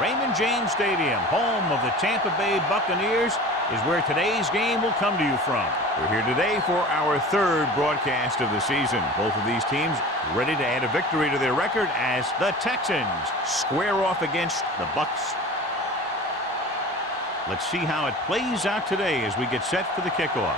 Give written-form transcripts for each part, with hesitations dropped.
Raymond James Stadium, home of the Tampa Bay Buccaneers, is where today's game will come to you from. We're here today for our third broadcast of the season. Both of these teams ready to add a victory to their record as the Texans square off against the Bucs. Let's see how it plays out today as we get set for the kickoff.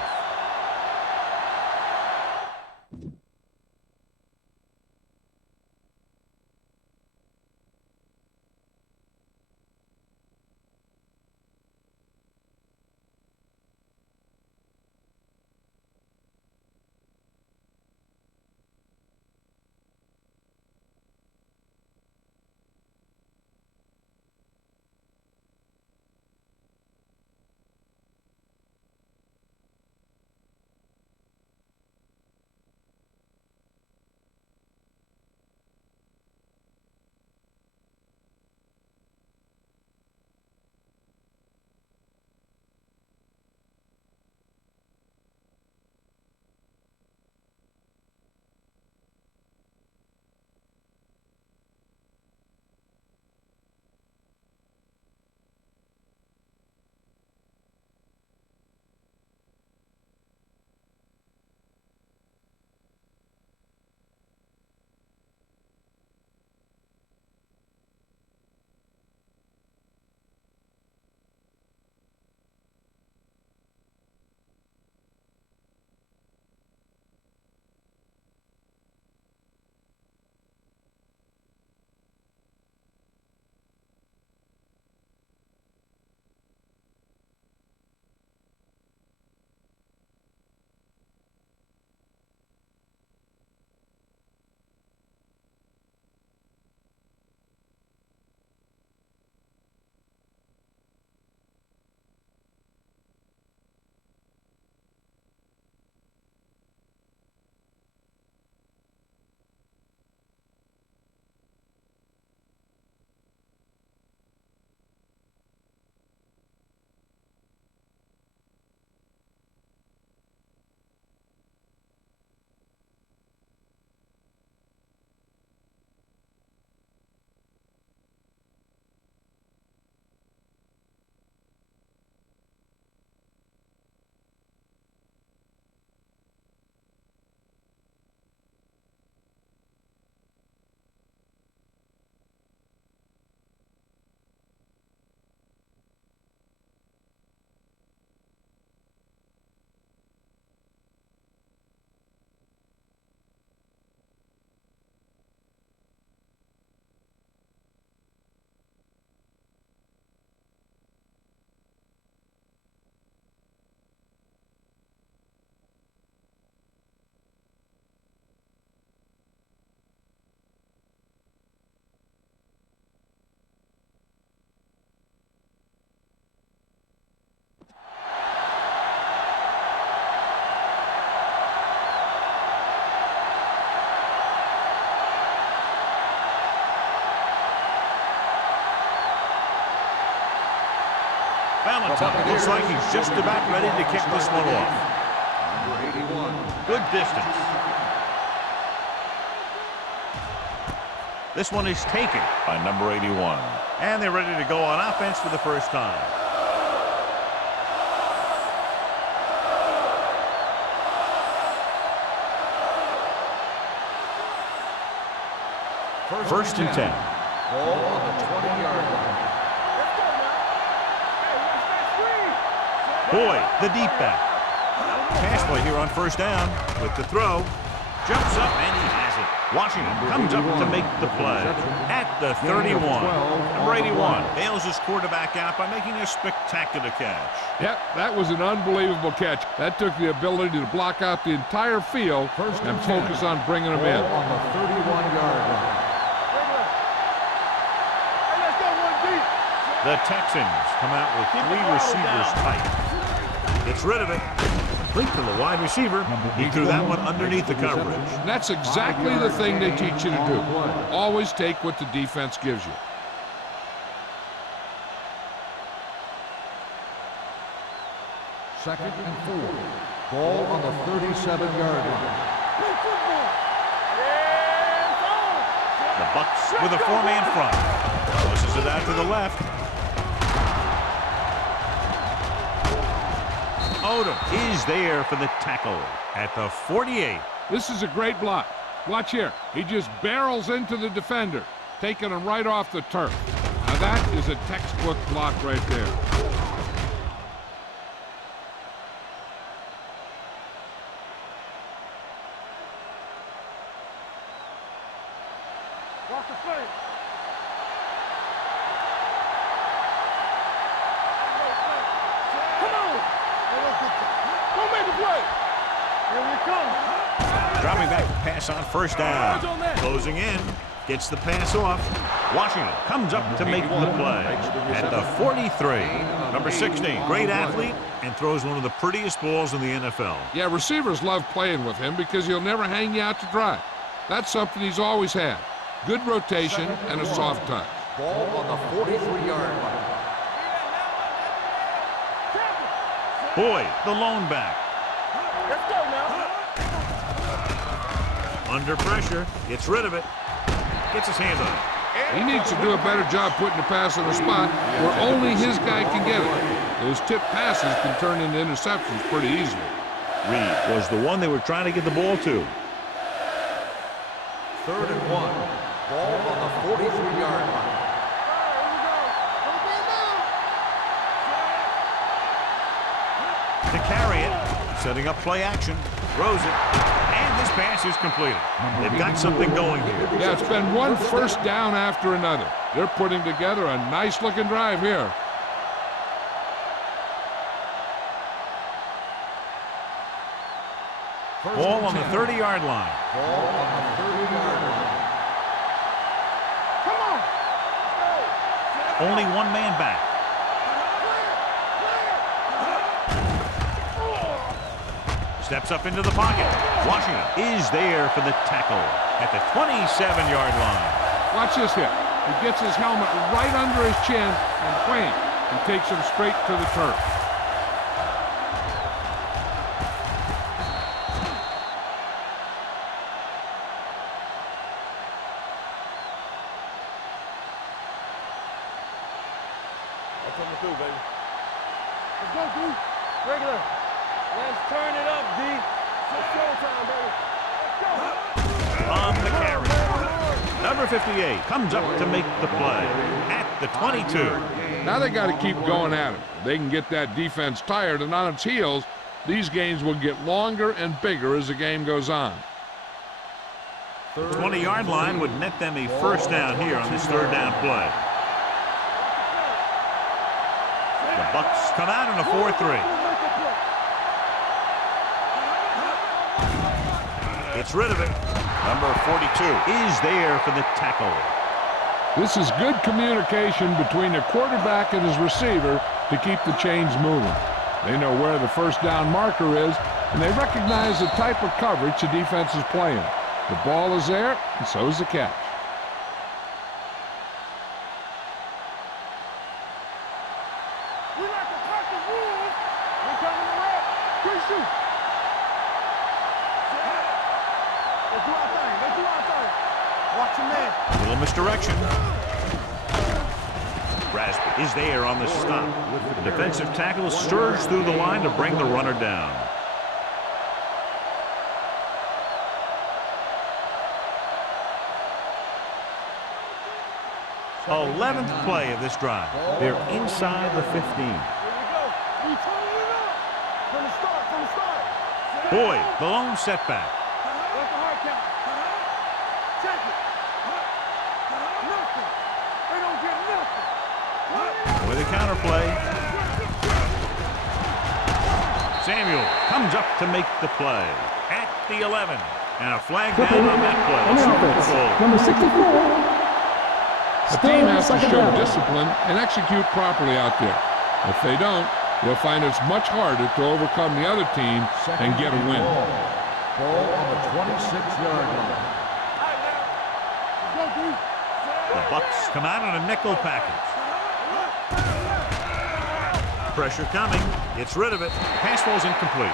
Valentine looks like he's just about ready to kick this one off. Good distance. This one is taken by number 81. And they're ready to go on offense for the first time. First and 10. Ball on the 20-yard line. Boyd, the deep back. Pass play here on first down with the throw. Jumps up and he has it. Washington comes up to make the play at the 31. Number 81 bails his quarterback out by making a spectacular catch. Yep, that was an unbelievable catch. That took the ability to block out the entire field and focus on bringing them in. On the 31-yard line. The Texans come out with three receivers tight. Gets rid of it. Complete to the wide receiver. He threw that one underneath the coverage. And that's exactly the thing they teach you to do. Always take what the defense gives you. Second and 4. Ball on the 37-yard line. The Bucks with a four-man front. Tosses it out to the left. Odom is there for the tackle at the 48. This is a great block. Watch here. He just barrels into the defender, taking him right off the turf. Now that is a textbook block right there. Walk the play. Come on. Go make a play. Here we come. Dropping back to pass on first down. Closing in. Gets the pass off. Washington comes up to make the play at the 43. Number 16, great athlete, and throws one of the prettiest balls in the NFL. Yeah, receivers love playing with him because he'll never hang you out to dry. That's something he's always had. Good rotation and a soft touch. Ball on the 43-yard line. Boyd, the lone back. Let's go now. Under pressure, gets rid of it. Gets his hand on it. He needs to do a better job putting the pass in a spot where only his guy can get it. Those tip passes can turn into interceptions pretty easily. Reed was the one they were trying to get the ball to. 3rd and 1. Ball on the 43-yard line. To carry it, setting up play action, throws it, and this pass is completed. They've got something going here. Yeah, it's been one first down after another. They're putting together a nice-looking drive here. Ball on the 30-yard line. Ball on the 30-yard line. Come on. Only one man back. Steps up into the pocket. Washington is there for the tackle at the 27-yard line. Watch this hit. He gets his helmet right under his chin and wham, he takes him straight to the turf. That's what we do, baby. Let's go, D. Regular. Let's turn it up, D. It's showtime, baby. Let's go. On the carry. Number 58 comes up to make the play at the 22. Now they got to keep going at it. They can get that defense tired and on its heels. These games will get longer and bigger as the game goes on. The 20-yard line would net them a first down here on this third down play. The Bucks come out in a 4-3. Gets rid of it. Number 42 is there for the tackle. This is good communication between the quarterback and his receiver to keep the chains moving. They know where the first down marker is, and they recognize the type of coverage the defense is playing. The ball is there, and so is the catch. We like to cut the rules. We're coming to rap. Good shoot. Let's do our thing. Let's do our thing. Watch your man. A little misdirection. Rasby is there on the stop. The defensive tackle surges through the line to bring the runner down. The 11th play of this drive. They're inside the 15. Here we go. We turning it up. From the start, from the start. Boyd, the lone setback. What's the hard count? Check it. Nothing. They don't get nothing. With a counterplay. Samuel comes up to make the play at the 11. And a flag down on that play. Number 64. The team has to show discipline and execute properly out there. If they don't, they'll find it's much harder to overcome the other team and get a win. Ball on the 26-yard line. Let's go, D. The Bucks come out on a nickel package. Pressure coming. Gets rid of it. Pass falls incomplete.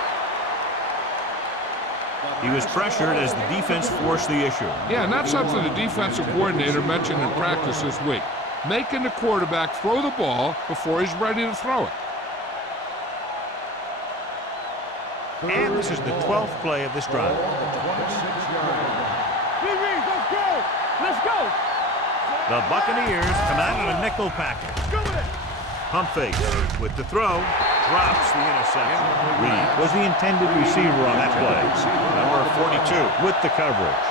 He was pressured as the defense forced the issue. Yeah, and that's something the defensive coordinator mentioned in practice this week. Making the quarterback throw the ball before he's ready to throw it. And this is the 12th play of this drive. Let's go! Let's go! The Buccaneers come out in a nickel package. Pump fake with the throw. Drops the interception. Reed was the intended receiver on that play. Number 42 with the coverage.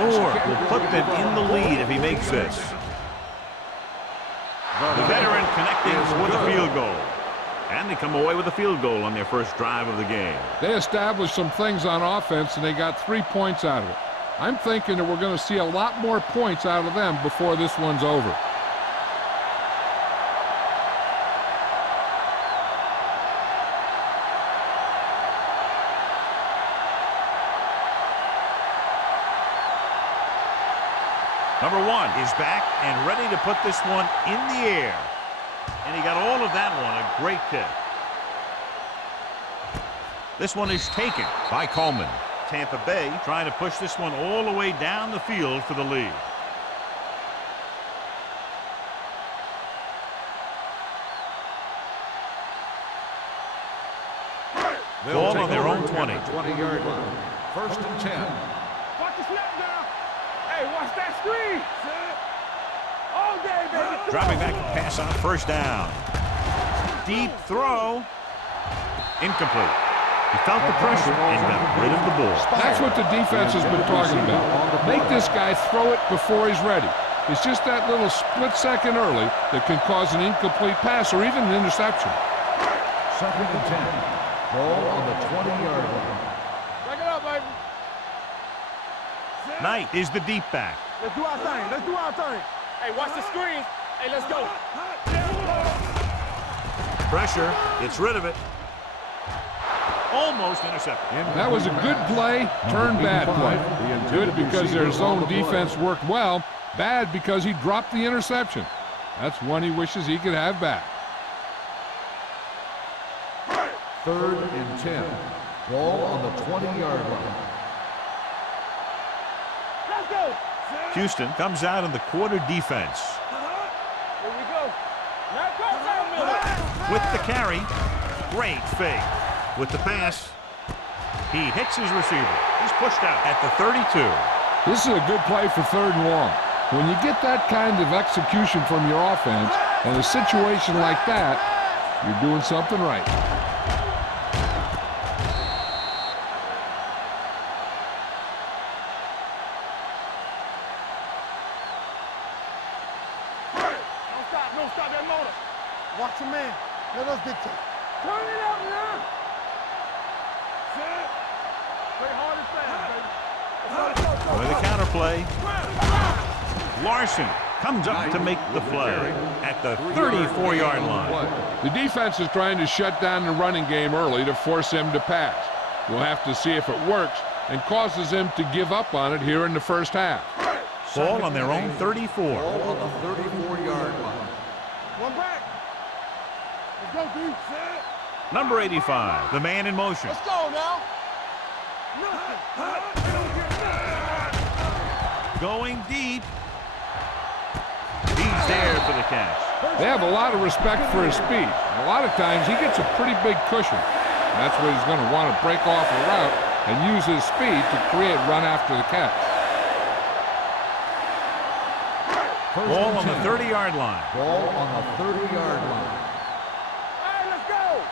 Moore will put them in the lead if he makes this. The veteran connecting with a field goal. And they come away with a field goal on their first drive of the game. They established some things on offense, and they got 3 points out of it. I'm thinking that we're going to see a lot more points out of them before this one's over. Number 1 is back and ready to put this one in the air. And he got all of that one, a great kick. This one is taken by Coleman. Tampa Bay trying to push this one all the way down the field for the lead. Ball on their own 20. 20-yard line. 1st and 10. Watch the snap now. Hey, watch that screen. All day, baby. Dropping back to pass on 1st down. Deep throw. Incomplete. He felt the pressure and got rid of the ball. That's what the defense has been talking about. Make this guy throw it before he's ready. It's just that little split second early that can cause an incomplete pass or even an interception. 2nd and 10. Ball on the 20-yard line. Back it up, baby. Knight is the deep back. Let's do our thing. Let's do our thing. Hey, watch the screen. Hey, let's go. Pressure. Gets rid of it. Almost intercepted. That was a good play, turned bad play. Good because their zone defense worked well. Bad because he dropped the interception. That's one he wishes he could have back. 3rd and 10. Ball on the 20-yard line. Let's go. Houston comes out in the quarter defense. Here we go. Now go down, Miller. With the carry. Great fake. With the pass. He hits his receiver. He's pushed out at the 32. This is a good play for 3rd and long. When you get that kind of execution from your offense in a situation like that, you're doing something right. Don't stop that motor. Watch your man. Let us dictate. Turn it up now. Play hard and fast, baby. With a counter play. Larson comes up to make the play at the 34-yard line. The defense is trying to shut down the running game early to force him to pass. We'll have to see if it works and causes him to give up on it here in the first half. Ball on their own 34. Ball on the 34-yard line. One back. Let's go, dude. Number 85, the man in motion. Let's go now. Going deep. He's there for the catch. They have a lot of respect for his speed. A lot of times he gets a pretty big cushion. And that's where he's going to want to break off a route and use his speed to create run after the catch. Ball on the 30-yard line. Ball on the 30-yard line. Hey, let's go.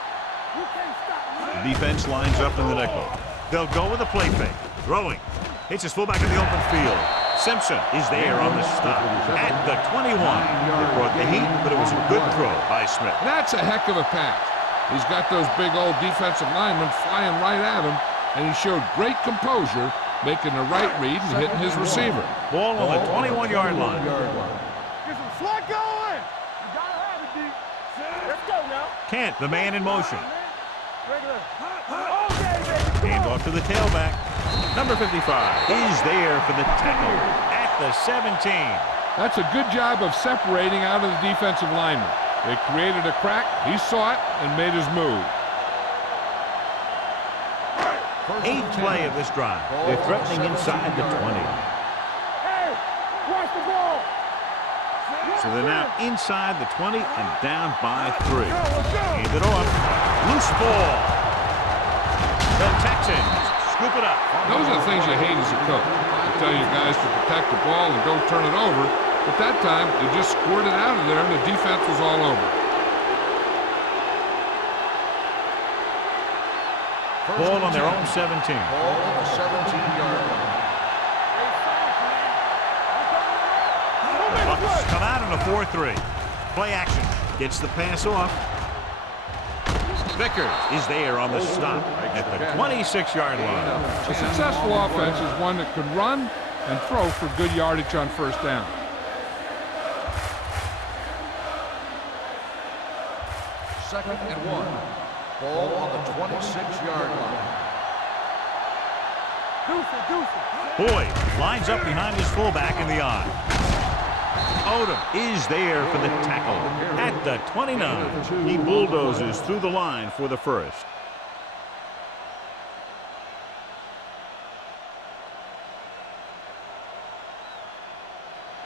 You can't stop me. The defense lines up in the nickel. They'll go with a play fake. Throwing. Hits his fullback in the open field. Simpson is there on the stop at the 21. They brought the heat, but it was a good throw by Smith. That's a heck of a pass. He's got those big old defensive linemen flying right at him, and he showed great composure, making the right read and hitting his receiver. Ball on the 21-yard line. Get some slot going. You gotta have it, D. Let's go now. Kent, the man in motion. Regular. All day, baby. Hand off to the tailback. Number 55 is there for the tackle at the 17. That's a good job of separating out of the defensive lineman. They created a crack, he saw it, and made his move. 8th play of this drive. They're threatening inside the 20. Hey, watch the ball. So they're now inside the 20 and down by 3. Let's go. Hand it off. Loose ball. The Texans scoop it up. Those are the things you hate as a coach. You tell your guys to protect the ball and don't turn it over. But that time, they just squirted out of there and the defense was all over. Ball on their own 17. Ball on the 17-yard line. Bucks come out in a 4-3. Play action. Gets the pass off. Vickers is there on the stop at the 26-yard line. A successful offense is one that could run and throw for good yardage on first down. Second and 1. Ball on the 26-yard line. Boyd lines up behind his fullback in the eye. Odom is there for the tackle at the 29. He bulldozes through the line for the first.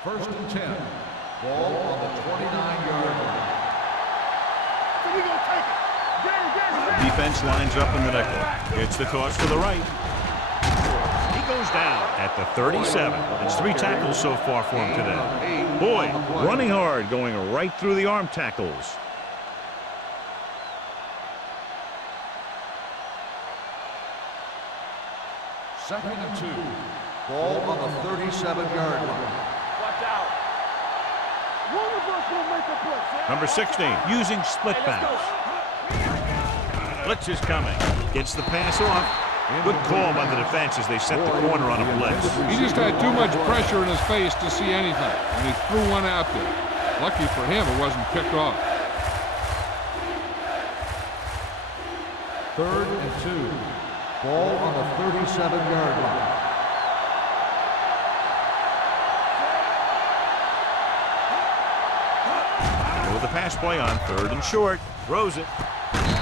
First and 10. Ball on the 29-yard line. We gonna take it. Defense lines up in the nickel. Gets the toss to the right. He goes down at the 37. It's 3 tackles so far for him today. Boyd running hard, going right through the arm tackles. Second and 2. Ball on the 37-yard line. Watch out. One of us will make a play. Number 16 using split backs. Blitz is coming. Gets the pass off. Good call by the defense as they set the corner on a blitz. He just had too much pressure in his face to see anything, and he threw one out there. Lucky for him, it wasn't picked off. Third and 2. Ball on the 37-yard line. With the pass play on 3rd and short. Throws it.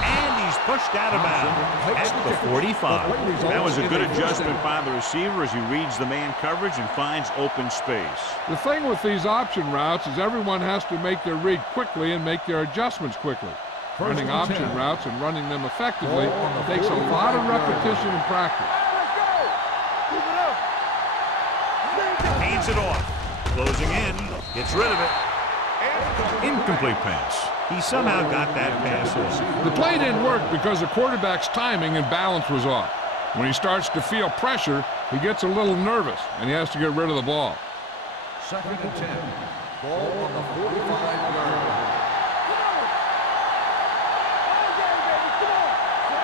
And he's pushed out of bounds at the 45. That was a good adjustment by the receiver as he reads the man coverage and finds open space. The thing with these option routes is everyone has to make their read quickly and make their adjustments quickly. Running option routes and running them effectively takes a lot of repetition and practice. Let's go. Keep it up. Hands it off. Closing in. Gets rid of it. Incomplete pass. He somehow got that pass off. The play didn't work because the quarterback's timing and balance was off. When he starts to feel pressure, he gets a little nervous, and he has to get rid of the ball. Second and 10. Ball on the 45-yard line.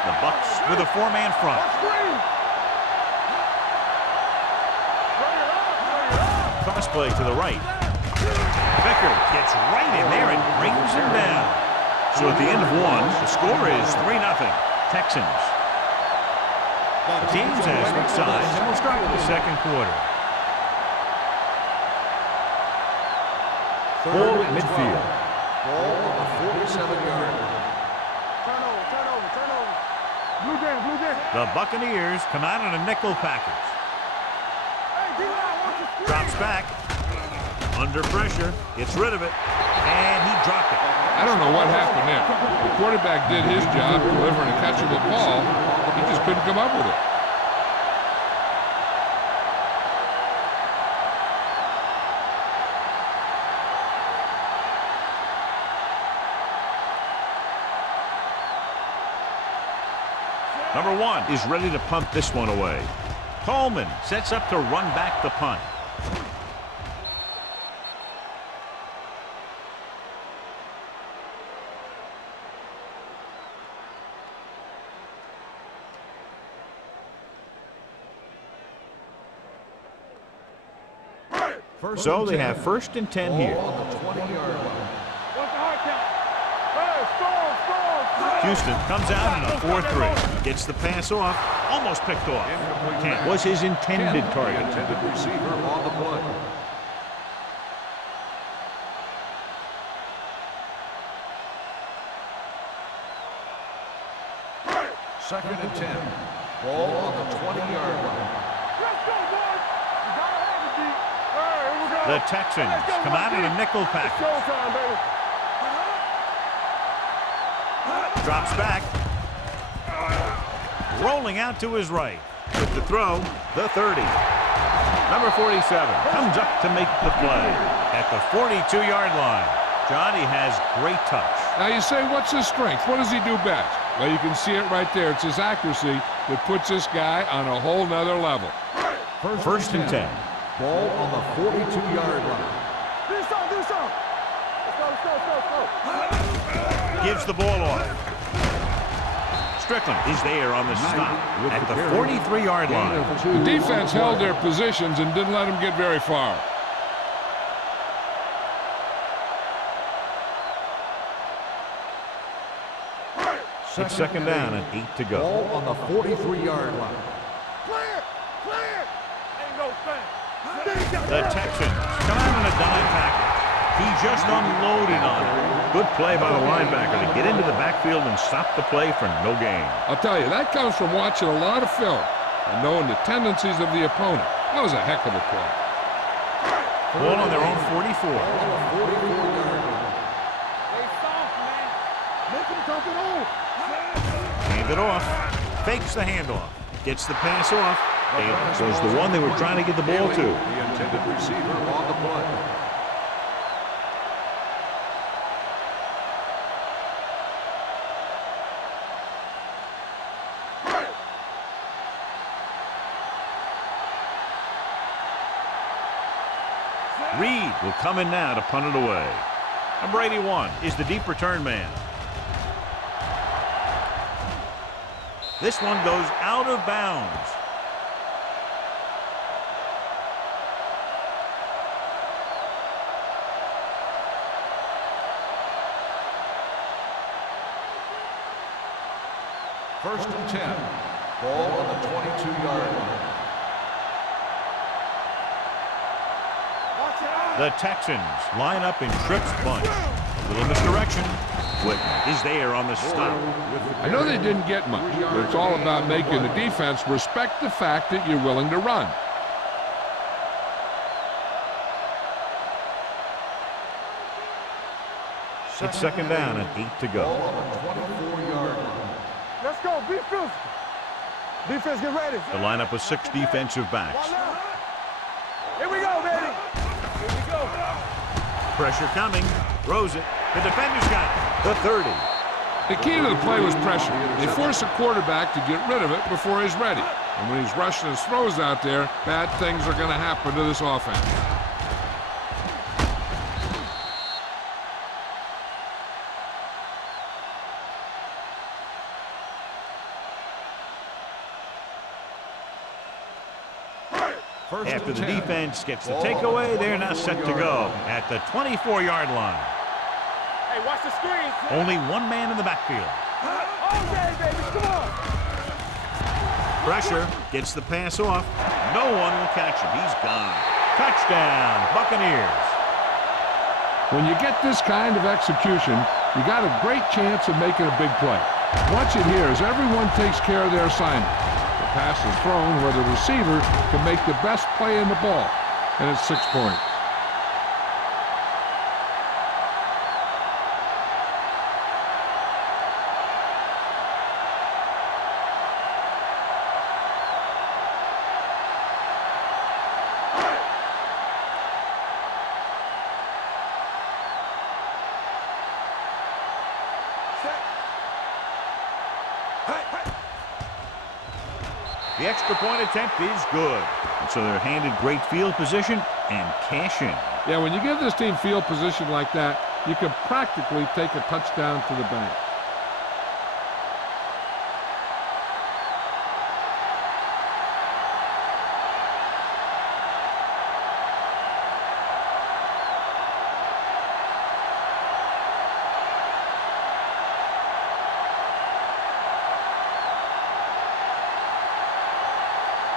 The Bucks with a 4-man front. Cross play to the right. Becker gets right in there and brings him down. So at the end of 1, the score is 3-0. Texans. The teams have switched sides and will start the second quarter. Ball at midfield. Ball on the 47-yard line. Turnover. Blue game. The Buccaneers come out in a nickel package. Drops back. Under pressure. Gets rid of it. And he dropped it. I don't know what happened there. The quarterback did his job delivering a catchable ball. He just couldn't come up with it. Number 1 is ready to punt this one away. Coleman sets up to run back the punt. So they have 1st and 10 here. Ball on the 20-yard line. What's the hard count? Hey, score. Houston comes out in a 4-3. Gets the pass off. Almost picked off. Incomplete Kent pass. was his intended Kent, target. the intended receiver on the play. Second and 10. Ball on the 20-yard line. Let's go, boys. You gotta have it, D. All right, here we go. The Texans come out in a nickel package. Showtime, baby. Drops back. Rolling out to his right. With the throw, the 30. Number 47 comes up to make the play at the 42-yard line. Johnny has great touch. Now you say, what's his strength? What does he do best? Well, you can see it right there. It's his accuracy that puts this guy on a whole nother level. First and 10. Ball on the 42-yard line. Do something, do something. Let's go. Gives the ball off. Strickland is there on the stop at the 43-yard line. The defense held their positions and didn't let him get very far. It's second down and 8 to go. Ball on the 43-yard line. Clear. Ain't no thing. The Texans come out in a dime package. He just unloaded on it. Good play by the linebacker to get into the backfield and stop the play for no gain. I'll tell you, that comes from watching a lot of film and knowing the tendencies of the opponent. That was a heck of a play. Ball on their own 44. Ball on the 44-yard line. They soft, man. Make them dump it on. Hand it off. Fakes the handoff. Gets the pass off. It was the one they were trying to get the ball to. The intended receiver on the play. Reed will come in now to punt it away. Number 81 is the deep return man. This one goes out of bounds. First and 10. Ball on the 22-yard line. The Texans line up in trips bunch. Little misdirection. Whitman is there on the stop. I know they didn't get much, but it's all about making the defense respect the fact that you're willing to run. It's second down and 8 to Ball go. on the 24-yard line. Let's go. Be physical. Defense, get ready. The lineup with 6 defensive backs. Here we go, baby. Here we go. Pressure coming. Throws it. The defender's got it. The 30. The key to the play was pressure. They force a quarterback to get rid of it before he's ready. And when he's rushing his throws out there, bad things are going to happen to this offense. After the defense gets the takeaway, they're now set to go at the 24-yard line. Hey, watch the screen. Only one man in the backfield. Okay, baby, come on. Pressure, gets the pass off. No one will catch him. He's gone. Touchdown, Buccaneers. When you get this kind of execution, you got a great chance of making a big play. Watch it here as everyone takes care of their assignment. The pass is thrown where the receiver can make the best play in the ball, and it's 6 points. The extra point attempt is good. And so they're handed great field position and cash in. Yeah, when you give this team field position like that, you can practically take a touchdown to the bank.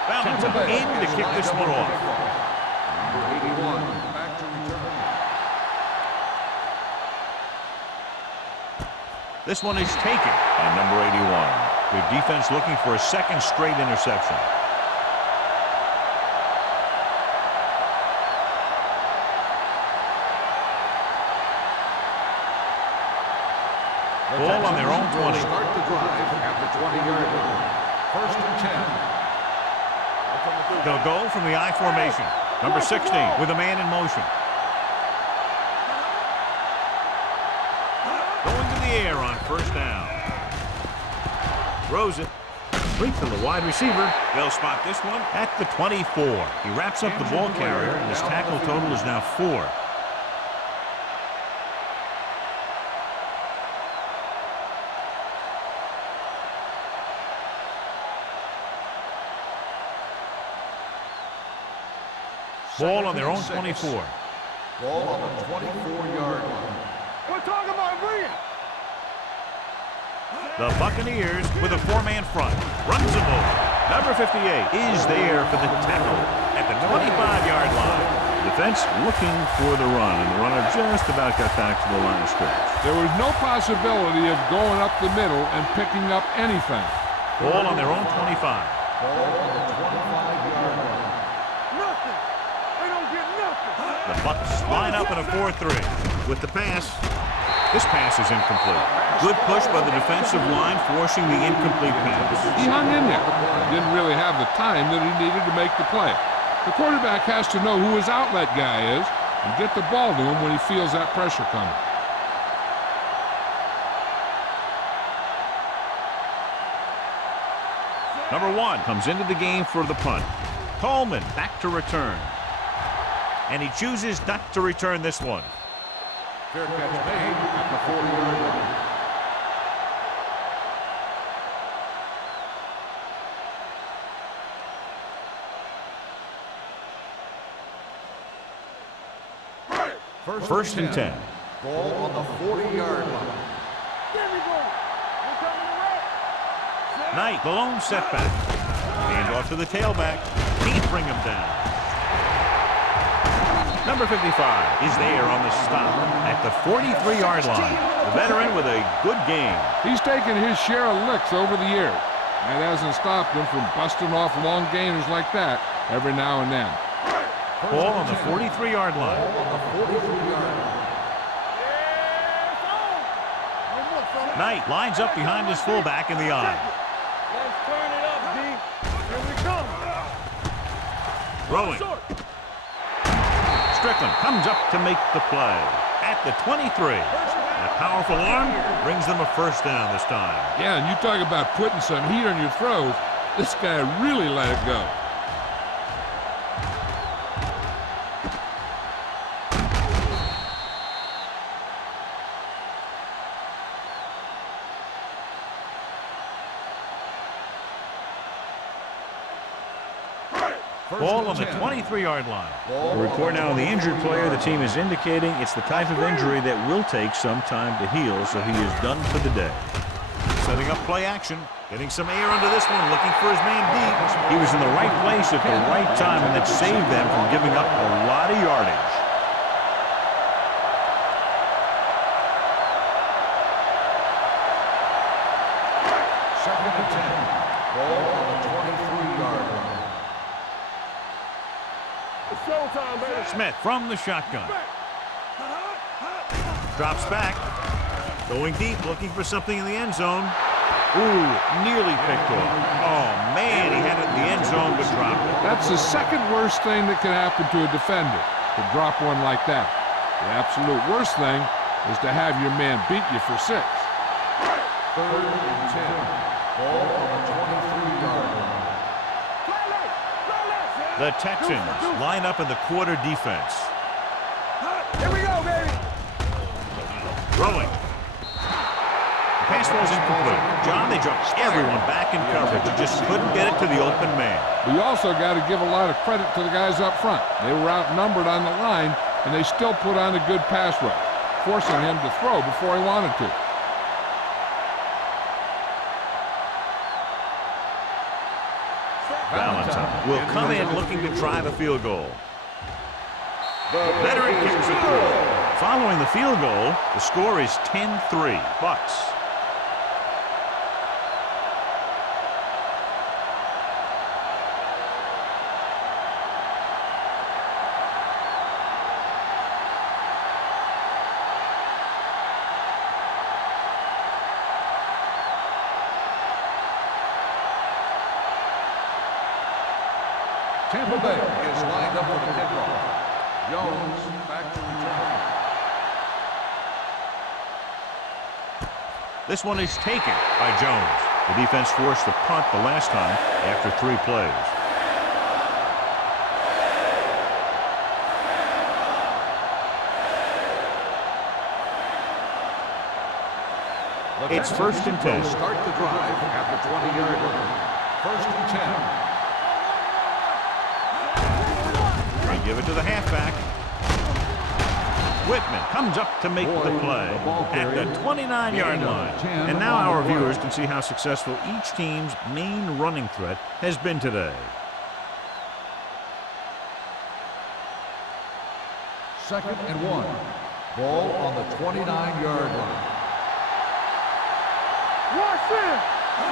Valentin in to kick this one off. Number 81, back to return. This one is taken. And number 81. Good defense looking for a second straight interception. Ball on their own 20. Start the drive at the 20-yard line. First and 10. They'll go from the I formation. Number 16 with a man in motion. Going to the air on first down. Throws it. Complete to the wide receiver. They'll spot this one at the 24. He wraps up the ball carrier, and his tackle total is now 4. Ball on their own 24. Ball on the 24-yard line. We're talking about bringing. The Buccaneers with a 4-man front. Runs them over. Number 58 is there for the tackle at the 25-yard line. Defense looking for the run, and the runner just about got back to the line of scrimmage. There was no possibility of going up the middle and picking up anything. Ball on their own 25. Ball on the 25-yard line. Nothing. They don't get nothing. The Bucs line up in a 4-3. With the pass, this pass is incomplete. Good push by the defensive line, forcing the incomplete pass. He hung in there. Didn't really have the time that he needed to make the play. The quarterback has to know who his outlet guy is and get the ball to him when he feels that pressure coming. Number 1 comes into the game for the punt. Coleman back to return. And he chooses not to return this one. Fair catch made at the 40-yard line. First and 10. Ball on the 40-yard line. There we go. We're coming around. Knight, the lone setback. Hand off to the tailback. Can't bring him down. Number 55 is there on the stop at the 43-yard line. The veteran with a good game. He's taken his share of licks over the years. That hasn't stopped him from busting off long gainers like that every now and then. Ball on the 43-yard line. Ball on the 43-yard line. Knight lines up behind his fullback in the I. Let's turn it up, D. Here we come. Throwing. Strickland comes up to make the play at the 23. A powerful arm brings them a first down this time. Yeah, and you talk about putting some heat on your throws. This guy really let it go. Ball on the 23-yard line. Ball A report now on the injured player. The team is indicating it's the type of injury that will take some time to heal, so he is done for the day. Setting up play action. Getting some air under this one, looking for his man deep. He was in the right place at the right time, and that saved them from giving up a lot of yardage. Second and 10. Ball on the 23-yard line. It's showtime, baby. Smith from the shotgun. Drops back. Going deep, looking for something in the end zone. Ooh, nearly picked off. Oh, man, he had it in the end zone, but dropped it. That's the second worst thing that can happen to a defender, to drop one like that. The absolute worst thing is to have your man beat you for 6. Third and 10. Ball on the 23-yard line. The Texans line up in the quarter defense. Here we go, baby. Throwing. The pass ball is incomplete. John, they dropped everyone back in coverage. They just couldn't get it to the open man. But you also got to give a lot of credit to the guys up front. They were outnumbered on the line, and they still put on a good pass rush, forcing him to throw before he wanted to. Valentine will come in looking to drive a field goal. Veteran kicks it through. Following the field goal, the score is 10-3, Bucks. Tampa Bay is lined up for the kickoff. Jones back to return. This one is taken by Jones. The defense forced a punt the last time after 3 plays. It's 1st and 10. Start the drive at the 20-yard line. 1st and 10. They give it to the halfback. Whitman comes up to make the play at the 29-yard line. And now our viewers can see how successful each team's main running threat has been today. 2nd and 1. Ball on the 29-yard line.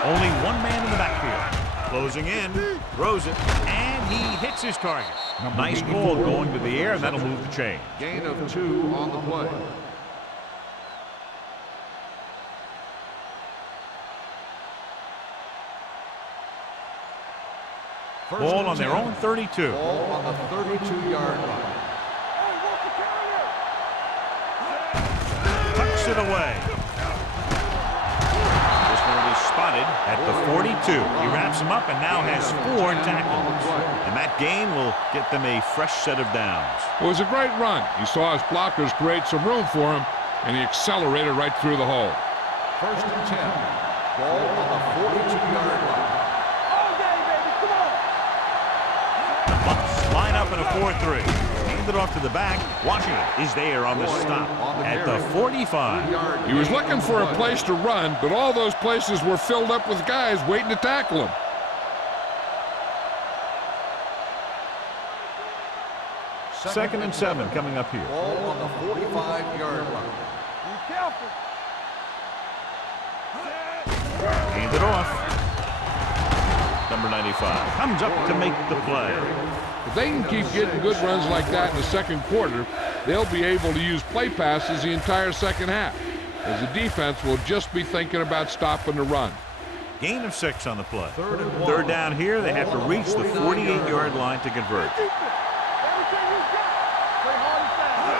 Only one man in the backfield. Closing in, throws it, and he hits his target. Nice ball going to the air, and that'll move the chain. Gain of 2 on the play. Ball on their own 32. Ball on the 32-yard line. Tucks it away. This one is spotted at the 42. He wraps him up and now has 4 tackles. And that gain will get them a fresh set of downs. It was a great run. He saw his blockers create some room for him, and he accelerated right through the hole. 1st and 10. Ball on the 42-yard line. The Bucks line up in a 4-3. Hand it off to the back. Washington is there on the stop at the 45. He was looking for a place to run, but all those places were filled up with guys waiting to tackle him. Second and 7 coming up here. Ball on the 45-yard line. Be careful. Hand it off. Number 95 comes up to make the play. If they can keep getting good runs like that in the second quarter, they'll be able to use play passes the entire second half, as the defense will just be thinking about stopping the run. Gain of 6 on the play. Third down here, they have to reach the 48-yard line to convert.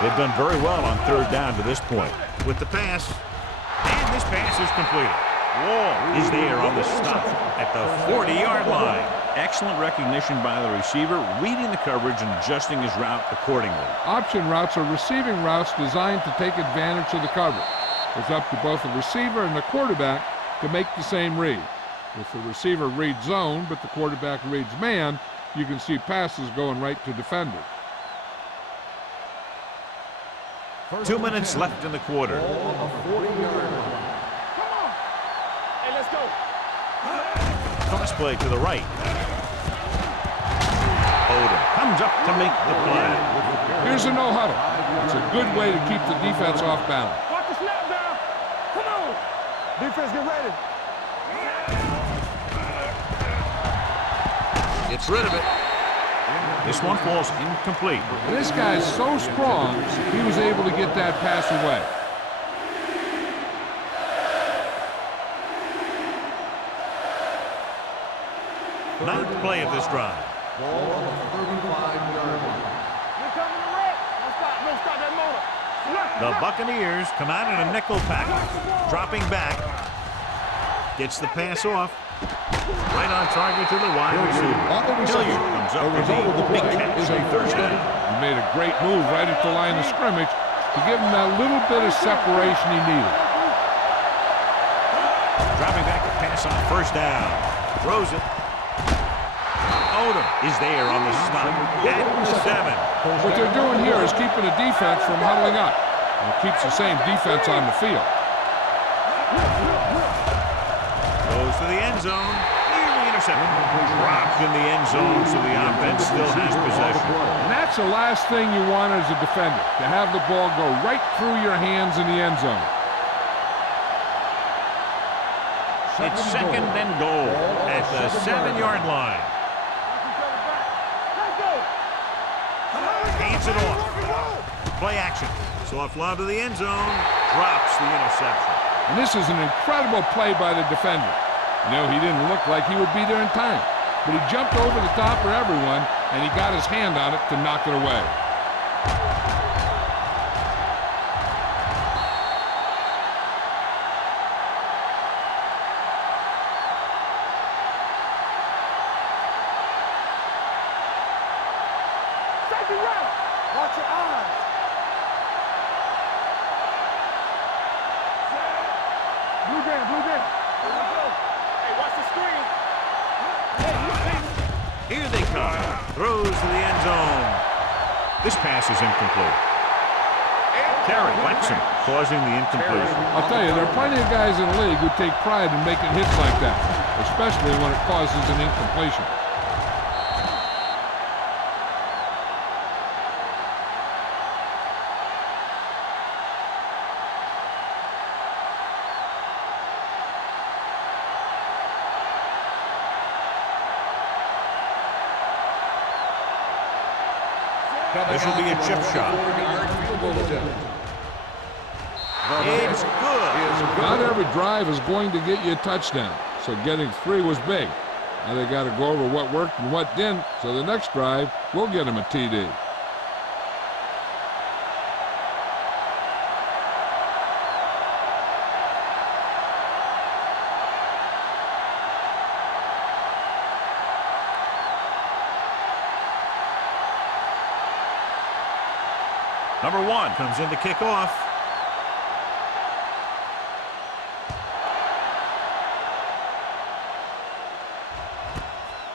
They've done very well on third down to this point. With the pass, and this pass is completed. Wall is there on the stop at the 40-yard line. Excellent recognition by the receiver, reading the coverage and adjusting his route accordingly. Option routes are receiving routes designed to take advantage of the coverage. It's up to both the receiver and the quarterback to make the same read. If the receiver reads zone, but the quarterback reads man, you can see passes going right to defenders. 2 minutes left in the quarter. Ball on the 40-yard line. Hey, let's go. Toss play to the right. Odom comes up to make the play. Here's a no-huddle. It's a good way to keep the defense off balance. Watch the snap down. Come on. Defense, get ready. Gets rid of it. This one falls incomplete. This guy's so strong, he was able to get that pass away. Ninth play of this drive. Ball on the 35-yard line. You're coming to wreck. Don't stop that motor. The Buccaneers come out in a nickel package. Dropping back. Gets the pass off. Right on target to the wide receiver. Hilliard comes up with a big catch on first down. He made a great move right at the line of scrimmage to give him that little bit of separation he needed. Dropping back to pass on first down. Throws it. Odom is there on the stop at the 7. What they're doing here is keeping the defense from huddling up. And it keeps the same defense on the field. Goes to the end zone. Nearly intercepted. Dropped in the end zone, so the offense still has possession. And that's the last thing you want as a defender, to have the ball go right through your hands in the end zone. It's second and goal at the 7-yard line. Hands it off. Play action. Soft lob to the end zone. Drops the interception. And this is an incredible play by the defender. You know, he didn't look like he would be there in time, but he jumped over the top of everyone, and he got his hand on it to knock it away. Watch your eyes. Blue game, blue game. Hey, watch the screen. Here they come. Throws to the end zone. This pass is incomplete. Terry Wexham causing the incompletion. I'll tell you, there are plenty of guys in the league who take pride in making hits like that, especially when it causes an incompletion. This will be a chip shot. It's good. Not every drive is going to get you a touchdown, so getting 3 was big. Now they got to go over what worked and what didn't, so the next drive will get them a TD. Number 1 comes in to kick off.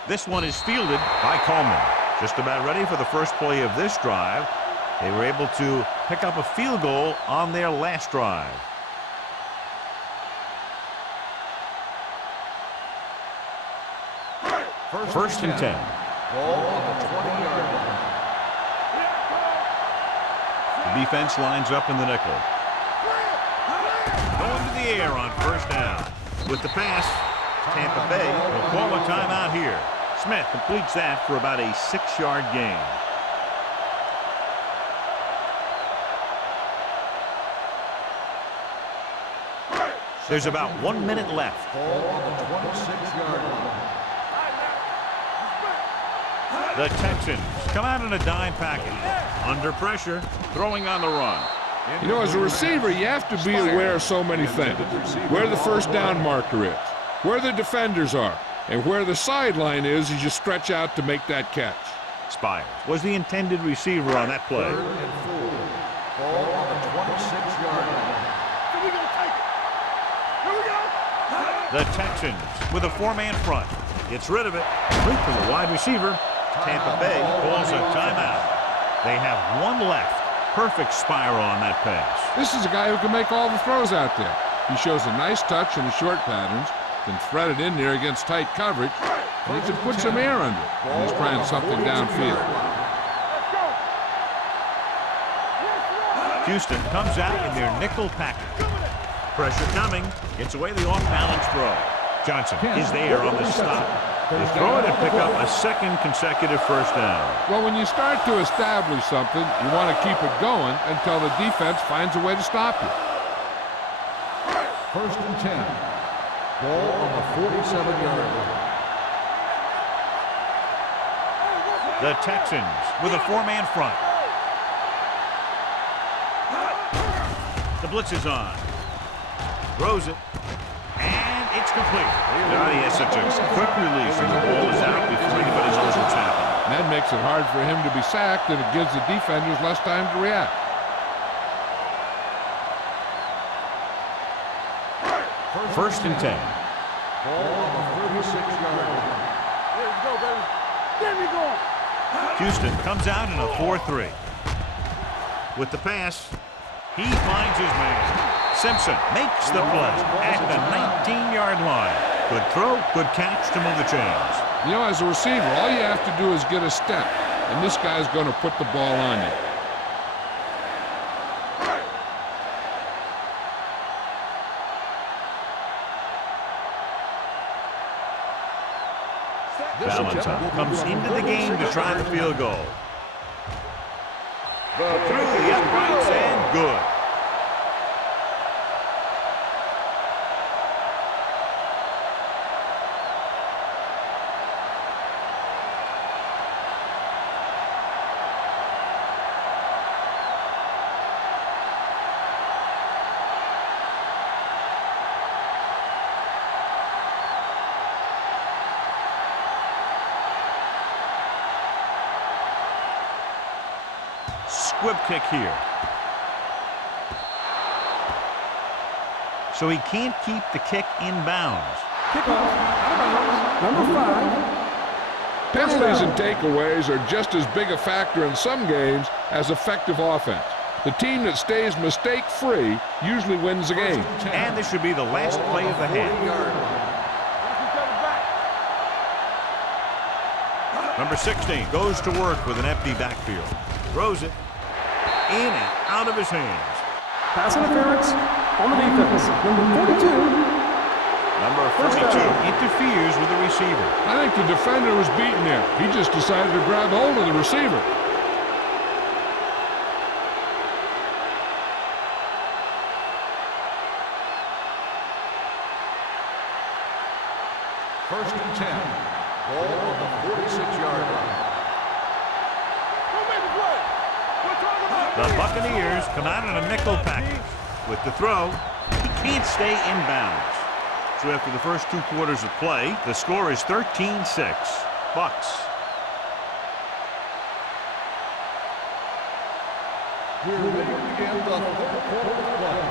This one is fielded by Coleman. Just about ready for the first play of this drive. They were able to pick up a field goal on their last drive. First and 10. Ball on the 20-yard line. The defense lines up in the nickel. Going to the air on first down. With the pass, Tampa Bay will call a timeout here. Smith completes that for about a 6-yard gain. There's about 1 minute left. Ball on the 26-yard line. The Texans come out in a dime package. Under pressure, throwing on the run. You know, as a receiver, you have to be aware of so many things. Where the first down marker is, where the defenders are, and where the sideline is as you stretch out to make that catch. Spires was the intended receiver on that play. 3rd and 4. Ball on the 26-yard line. Here we go, take it. Here we go. The Texans with a 4-man front. Gets rid of it. Complete to the wide receiver. Tampa Bay calls a timeout. They have 1 left. Perfect spiral on that pass. This is a guy who can make all the throws out there. He shows a nice touch in the short patterns, can thread it in there against tight coverage, and he can put some air under it when he's trying something downfield. Houston comes out in their nickel package. Pressure coming. Gets away the off-balance throw. Johnson is there on the stop. They throw it and pick up a 2nd consecutive first down. Well, when you start to establish something, you want to keep it going until the defense finds a way to stop you. 1st and 10. Ball on the 47-yard line. The Texans with a 4-man front. The blitz is on. Throws it. And it's complete. Now he has such a quick release, and the ball is out before anybody knows what's happening. And that makes it hard for him to be sacked, and it gives the defenders less time to react. 1st and 10. Ball on the 36-yard line. Let's go, baby. There we go. Houston comes out in a 4-3. With the pass, he finds his man. Simpson makes the play at the 19-yard line. Good throw, good catch to move the chains. You know, as a receiver, all you have to do is get a step, and this guy's going to put the ball on you. Valentine comes into the game to try the field goal. Through the uprights and good. Squib kick here. So he can't keep the kick in bounds. Kickoff, out of bounds, number 5. Penalties and takeaways are just as big a factor in some games as effective offense. The team that stays mistake-free usually wins the game. And this should be the last play of the half. Number 16 goes to work with an empty backfield. Throws it in and out of his hands. Pass interference on the defense. Number 42. Number 42 interferes with the receiver. I think the defender was beaten there. He just decided to grab hold of the receiver. First and 10. Ball on the 46-yard line. The Buccaneers come out in a nickel package. With the throw, he can't stay in bounds. So after the first 2 quarters of play, the score is 13-6. Bucks. We're ready to begin the third quarter of play.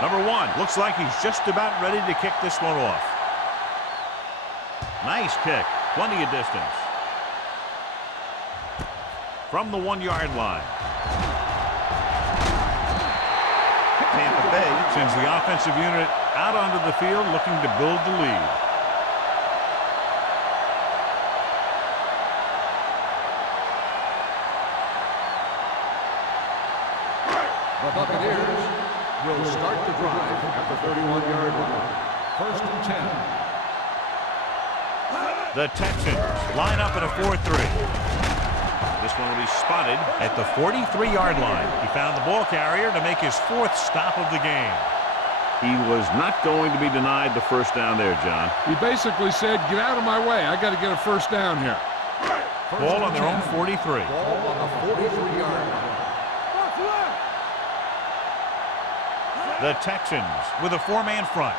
Number 1 looks like he's just about ready to kick this one off. Nice kick. Plenty of distance. From the 1-yard line. Tampa Bay sends the offensive unit out onto the field looking to build the lead. The Buccaneers will start the drive at the 31-yard line. First and 10. The Texans line up in a 4-3. This one will be spotted at the 43-yard line. He found the ball carrier to make his 4th stop of the game. He was not going to be denied the first down there, John. He basically said, get out of my way. I got to get a first down here. Ball on their own 43. Ball on the 43-yard line. The Texans with a 4-man front.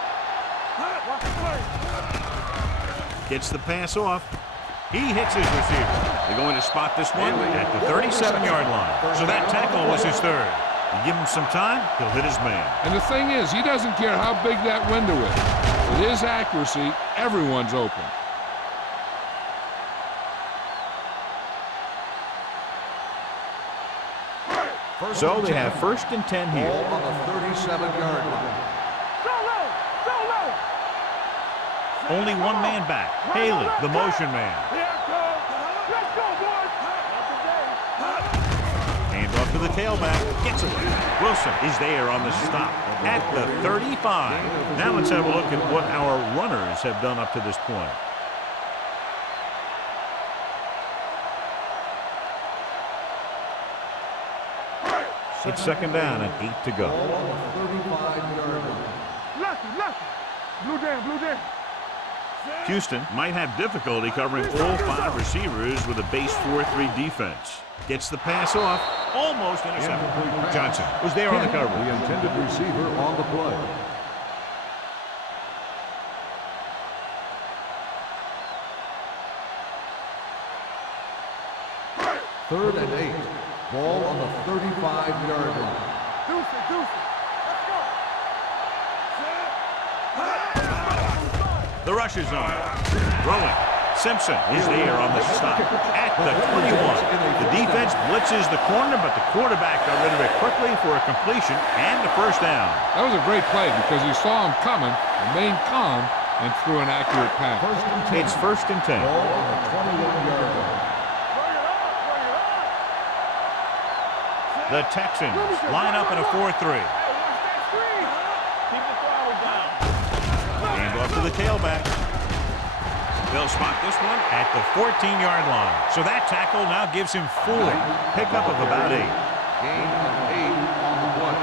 Gets the pass off. He hits his receiver. They're going to spot this one at the 37-yard line. So that tackle was his 3rd. You give him some time, he'll hit his man. And the thing is, he doesn't care how big that window is. With his accuracy, everyone's open. So they have first and 10 here. Ball on the 37-yard line. Only 1 man back. Haley, the motion man. Hand off to the tailback. Gets away. Wilson is there on the stop at the 35. Now let's have a look at what our runners have done up to this point. It's 2nd down and 8 to go. Ball on the 35-yard line. Blue down. Houston might have difficulty covering all 5 receivers with a base 4-3 defense. Gets the pass off. Almost intercepted. Johnson was there on the cover. The intended receiver on the play. Third and 8. Ball on the 35-yard line. The rush is on. Throwing. Simpson is there on the stop at the 21. The defense blitzes the corner, but the quarterback got rid of it quickly for a completion and a first down. That was a great play because he saw him coming, remained calm, and threw an accurate pass. It's 1st and 10. Ball on the 21-yard line. The Texans line up in a 4-3. Hand off to the tailback. They'll spot this one at the 14-yard line. So that tackle now gives him 4. Pickup of about 8. Gain of 8 on the play.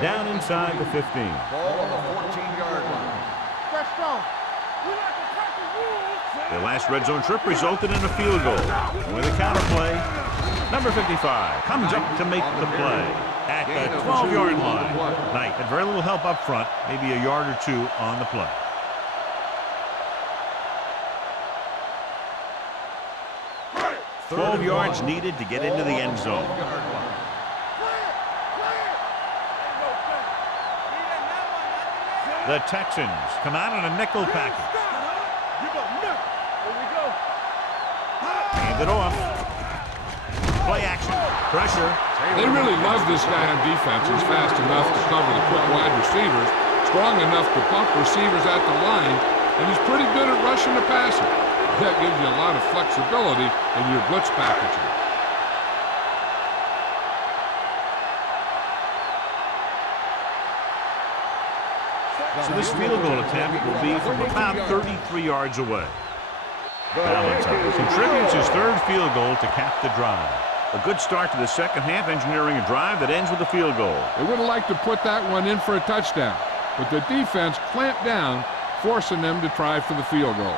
Down inside the 15. Ball on the 14-yard line. Their last red zone trip resulted in a field goal. With a counter play, number 55 comes up to make the play at the 12-yard line. Knight had very little help up front, maybe a yard or 2 on the play. Twelve yards needed to get into the end zone. The Texans come out in a nickel package. Hand it off. Play action. Pressure. They really love this guy on defense. He's fast enough to cover the quick wide receivers, strong enough to bump receivers at the line, and he's pretty good at rushing the passer. That gives you a lot of flexibility in your blitz packaging. So this field goal attempt will be from about 33 yards away. Valentine contributes his 3rd field goal to cap the drive. A good start to the second half, engineering a drive that ends with a field goal. They would have liked to put that one in for a touchdown, but the defense clamped down, forcing them to try for the field goal.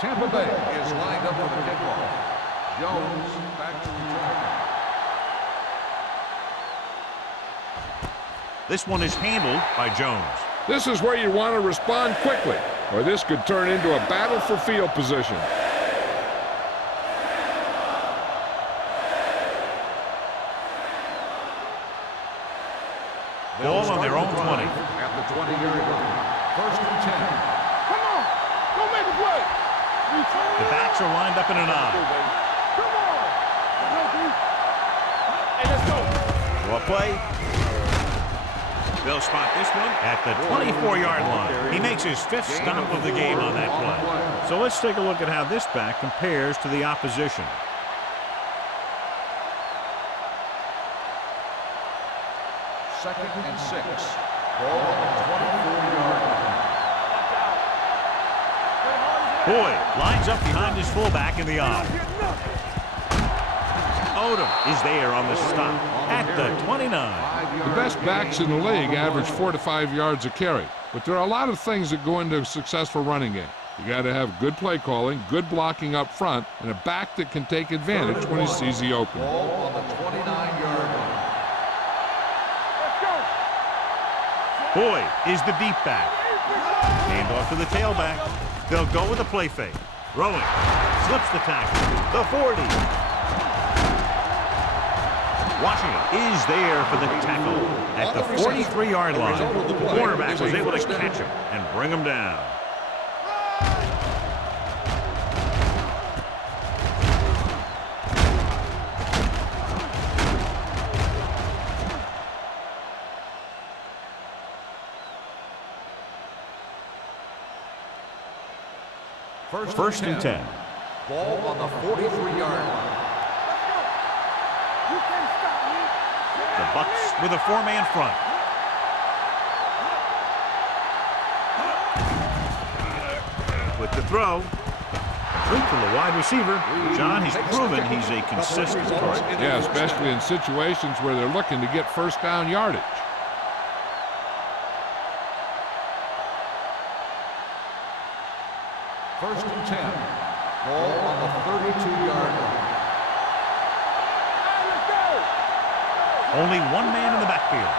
Tampa Bay is lined up for the kickoff. Jones back to return. This one is handled by Jones. This is where you want to respond quickly, or this could turn into a battle for field position. Ball on their own 20. At the 20-yard line. 1st and 10. Come on. Go make a play. The backs are lined up in an eye. Come on. Hey, let's go. Well play. They'll spot this one at the 24-yard line. He makes his 5th stop of the game on that play. So let's take a look at how this back compares to the opposition. Second and 6. Ball on the 24-yard line. Boyd lines up behind his fullback in the eye. Odom is there on the stop at the 29. The best backs in the league average 4 to 5 yards a carry, but there are a lot of things that go into a successful running game. You got to have good play calling, good blocking up front, and a back that can take advantage when he sees the opening. Ball on the 29-yard line. Boyd is the deep back. Hand off to the tailback. They'll go with a play fake. Rowan slips the tackle. The 40. Washington is there for the tackle at the 43-yard line. The cornerback was able to catch him and bring him down. First and 10. Ball on the 43-yard line. The Bucs with a 4-man front. With the throw. Complete to the wide receiver. John, he's proven he's a consistent target. Yeah, especially in situations where they're looking to get first down yardage. First and 10. Ball on the 32-yard line. Only one man in the backfield.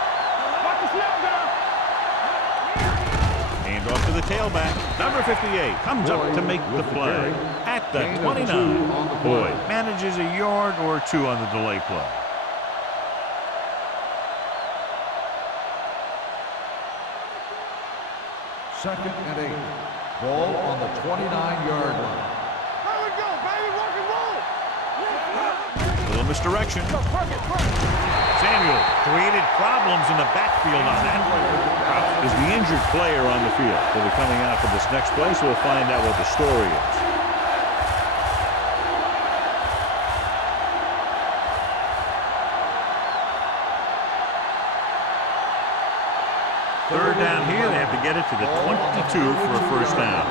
Hand off to the tailback. Number 58 comes up to make the play at the 29. Boyd manages a yard or two on the delay play. Second and 8. Ball on the 29-yard line. There we go, baby. Rock and roll. Little misdirection. Samuel created problems in the backfield on that. Is the injured player on the field. He'll be coming out for this next play, so we'll find out what the story is. Third down here. They have to get it to the 22 for a first down.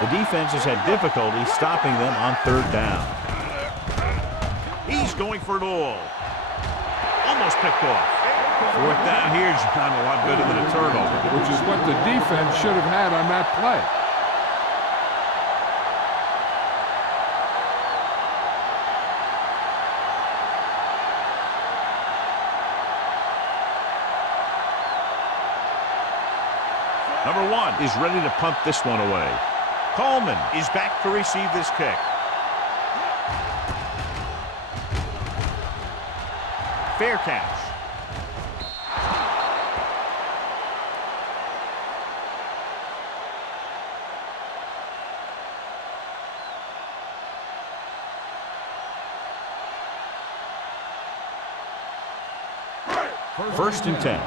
The defense has had difficulty stopping them on third down. He's going for it all. Almost picked off. Fourth down here is not a lot better than a turnover. Which is what the defense should have had on that play. Number 1 is ready to punt this one away. Coleman is back to receive this kick. Fair catch. First and 10.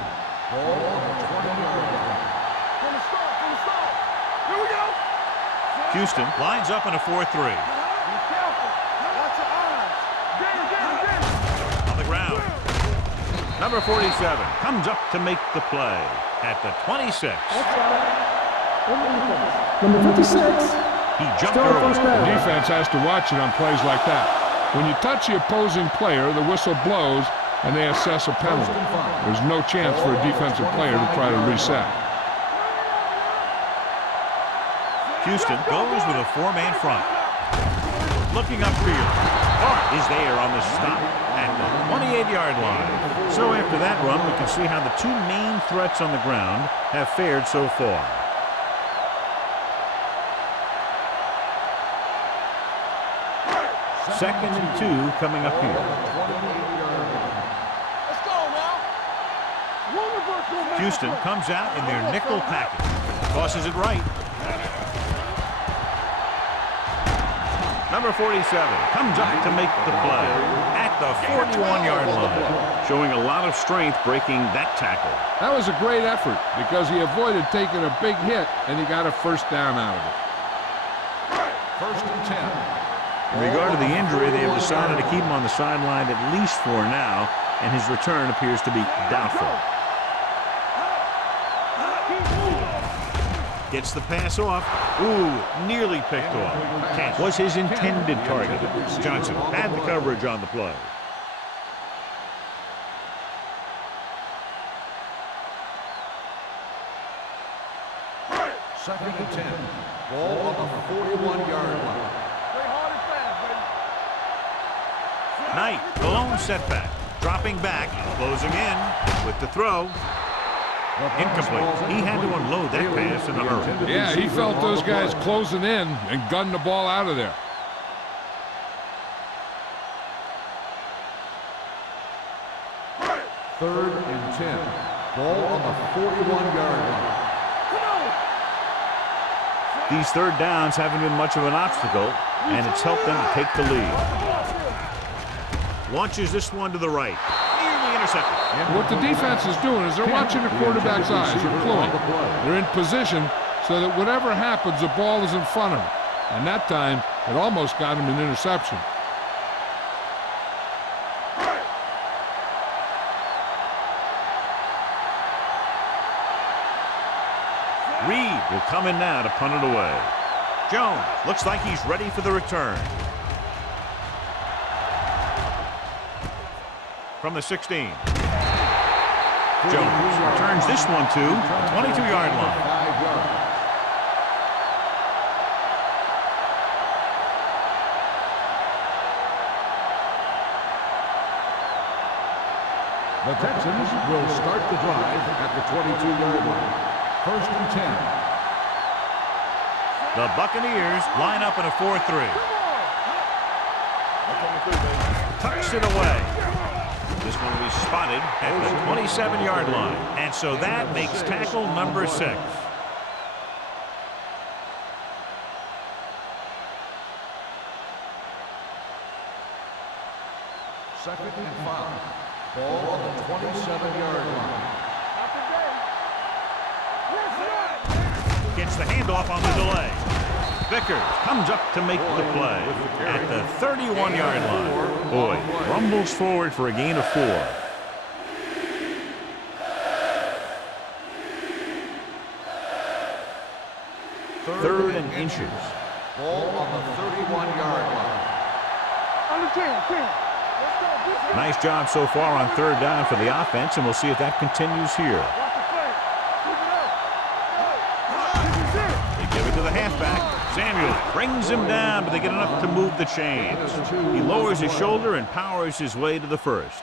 Houston lines up in a 4-3. On the ground. Number 47 comes up to make the play at the 26. Number 56. He jumped Still early. first down. The defense has to watch it on plays like that. When you touch the opposing player, the whistle blows, and they assess a penalty. There's no chance for a defensive player to try to reset. Houston goes with a 4-man front. Looking upfield. Hart is there on the stop at the 28-yard line. So after that run, we can see how the two main threats on the ground have fared so far. Second and 2 coming up here. Let's go now. Houston comes out in their nickel package. Tosses it right. Number 47 comes up to make the play at the 41-yard line. Showing a lot of strength breaking that tackle. That was a great effort because he avoided taking a big hit, and he got a first down out of it. First and 10. In regard to the injury, they have decided to keep him on the sideline at least for now, and his return appears to be doubtful. Gets the pass off. Ooh, nearly picked off. Kent was his intended target. Johnson had the coverage on the play. Second and 10. Ball on the 41-yard line. Knight, the lone setback. Dropping back, closing in with the throw. Incomplete. He had to unload that pass in a hurry. Yeah, he felt those guys closing in and gunned the ball out of there. Third and 10. Ball on the 41-yard line. These third downs haven't been much of an obstacle, and it's helped them to take the lead. Launches this one to the right. Nearly intercepted. What the defense is doing is they're watching the quarterback's eyes. They're fluent. They're in position so that whatever happens, the ball is in front of them. And that time, it almost got him an interception. Reed will come in now to punt it away. Jones looks like he's ready for the return. From the 16. Jones returns this one to the 22-yard line. 5 yards. The Texans will start the drive at the 22-yard line. 1st and 10. The Buccaneers line up in a 4-3. Tucks it away. This one will be spotted at the 27-yard line. And so that makes tackle number 6. Second and 5. Ball on the 27-yard line. Gets the handoff on the delay. Vickers comes up to make the play at the 31-yard line. Boyd rumbles forward for a gain of 4. Third and inches. Ball on the 31-yard line. Nice job so far on 3rd down for the offense, and we'll see if that continues here. They give it to the halfback. Samuel brings him down, but they get enough to move the chains. He lowers his shoulder and powers his way to the 1st.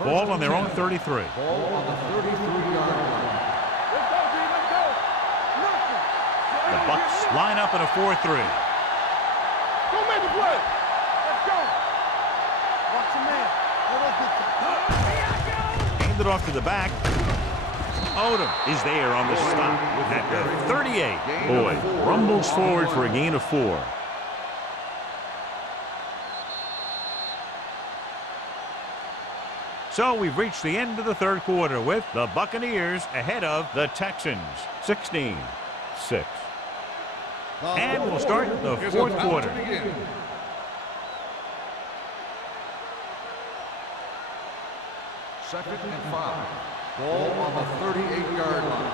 Ball on their own 33. Ball on the 33-yard line. The Bucs line up in a 4-3. Go make a play. Let's go. Watch your man. Hand it off to the back. Odom is there on the stop at the 38. Boyd rumbles forward for a gain of 4. So we've reached the end of the 3rd quarter with the Buccaneers ahead of the Texans, 16-6. And we'll start the 4th quarter. Second and 5. Ball on the 38-yard line.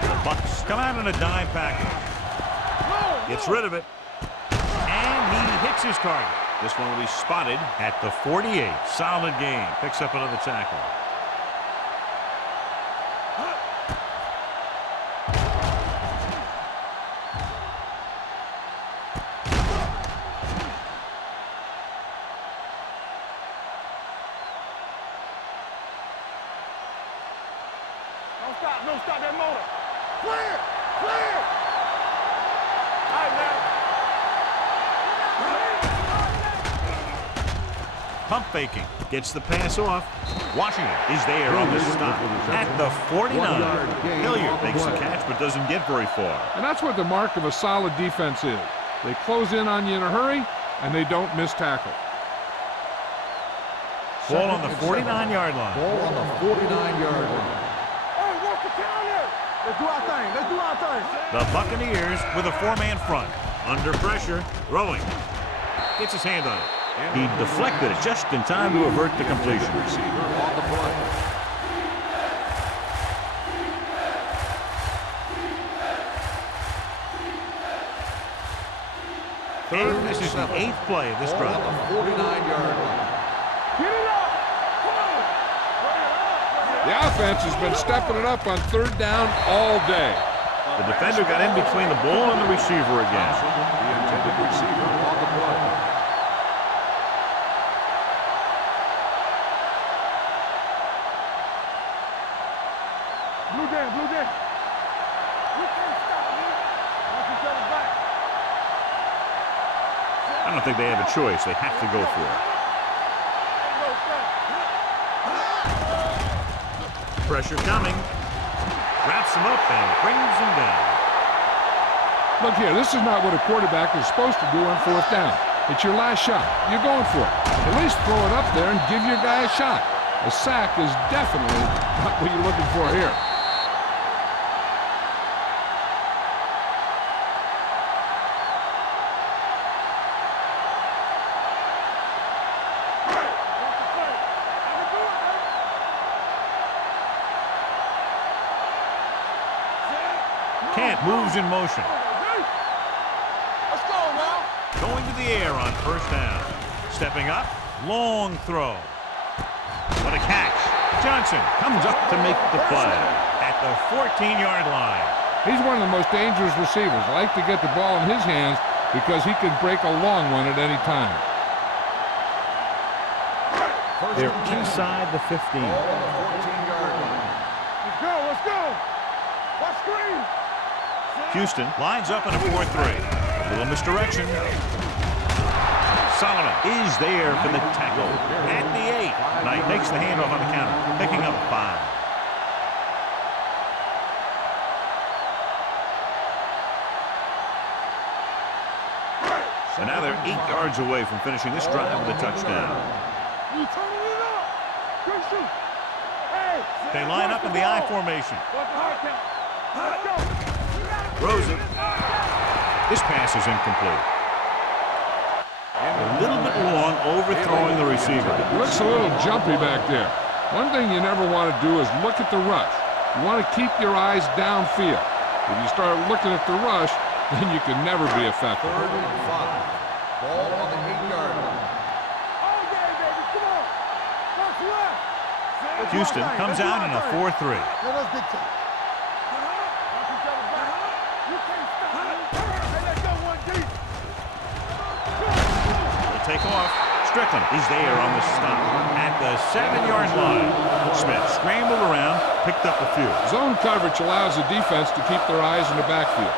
The Bucs come out in a dime package. Gets rid of it. And he hits his target. This one will be spotted at the 48. Solid game. Picks up another tackle. Don't stop that motor. Clear! Clear! All right, man. Pump faking. Gets the pass off. Washington is there on the stop at the 49. Hilliard makes the catch but doesn't get very far. And that's what the mark of a solid defense is. They close in on you in a hurry, and they don't miss tackle. Ball on the 49-yard line. Ball on the 49-yard line. Let's do our thing. Let's do our thing. The Buccaneers with a 4-man front. Under pressure. Throwing. Gets his hand on it. He deflected it just in time to avert the completion. Receiver on the play. And this is the 8th play of this drive. On the 49-yard line. Get it up. The offense has been stepping it up on 3rd down all day. The defender got in between the ball and the receiver again. The intended receiver on the play. Blue game, blue game. We can't stop, man. Watch each other back. I don't think they have a choice. They have to go for it. Pressure coming. Wraps him up and brings him down. Look here, this is not what a quarterback is supposed to do on 4th down. It's your last shot. You're going for it. At least throw it up there and give your guy a shot. A sack is definitely not what you're looking for here. Kent moves in motion. Let's go, man. Going to the air on 1st down. Stepping up. Long throw. What a catch. Johnson comes up to make the play at the 14-yard line. He's one of the most dangerous receivers. I like to get the ball in his hands because he can break a long one at any time. They're inside the 15. Ball on the 14-yard line. Let's go, let's go. Watch screen. Houston lines up in a 4-3. A little misdirection. Solomon is there for the tackle at the 8. Knight takes the handoff on the counter, picking up 5. So now they're 8 yards away from finishing this drive with a touchdown. You turning it up. Good shoot. Hey. They line up in the I formation. Watch the hard count. Let's go. Throws it. This pass is incomplete. A little bit long, overthrowing the receiver. It looks a little jumpy back there. One thing you never want to do is look at the rush. You want to keep your eyes downfield. If you start looking at the rush, then you can never be effective. 3rd and 5. Ball on the 8-yard line. All day, baby. Come on. What's left? Houston comes out in a 4-3. Let us dictate. Watch each other back. You can't stop me. Hey, let's go one deep. They'll take off. Strickland is there on the stop at the 7-yard line. Smith scrambled around, picked up a few. Zone coverage allows the defense to keep their eyes in the backfield.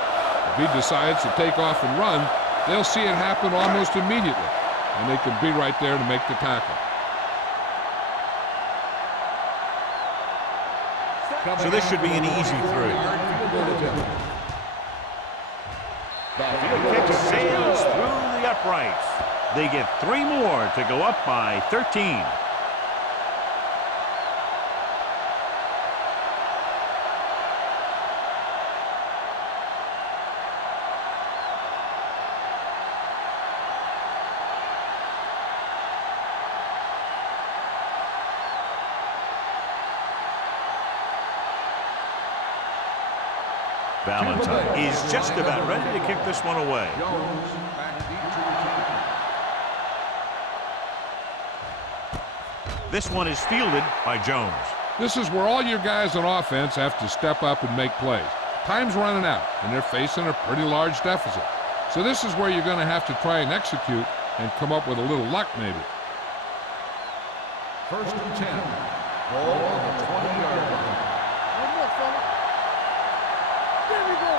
If he decides to take off and run, they'll see it happen almost immediately, and they can be right there to make the tackle. So this should be an easy 3. The kick sails through the uprights. They get 3 more to go up by 13. Valentine is just about ready to kick this one away. Jones back deep to return. This one is fielded by Jones. This is where all your guys on offense have to step up and make plays. Time's running out, and they're facing a pretty large deficit. So this is where you're going to have to try and execute and come up with a little luck maybe. 1st and 10. Ball on the 20-yard line. One more, fella. There we go.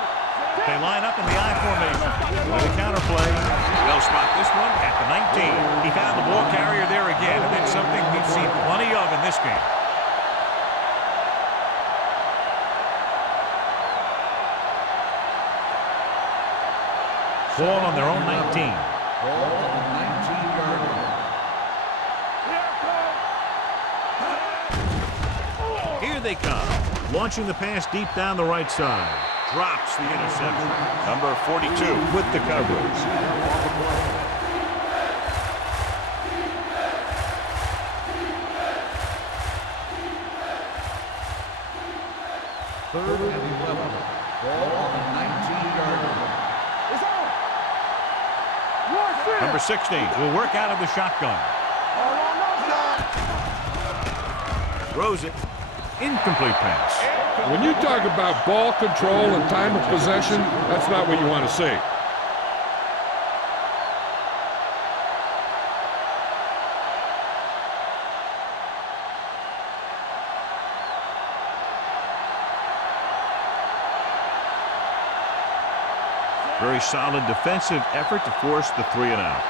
They line up in the I formation with a counter play. They'll spot this one at the 19. He found the ball carrier there again, and that's something we've seen plenty of in this game. Ball on their own 19. Ball on the 19-yard line. Here they come. Launching the pass deep down the right side. Drops the interception. Number 42 with the coverage. 3rd and 11. Ball on the 19-yard line. It's on. Number 16 will work out of the shotgun. Throws it. Incomplete pass. When you talk about ball control and time of possession, that's not what you want to see. Very solid defensive effort to force the 3 and out.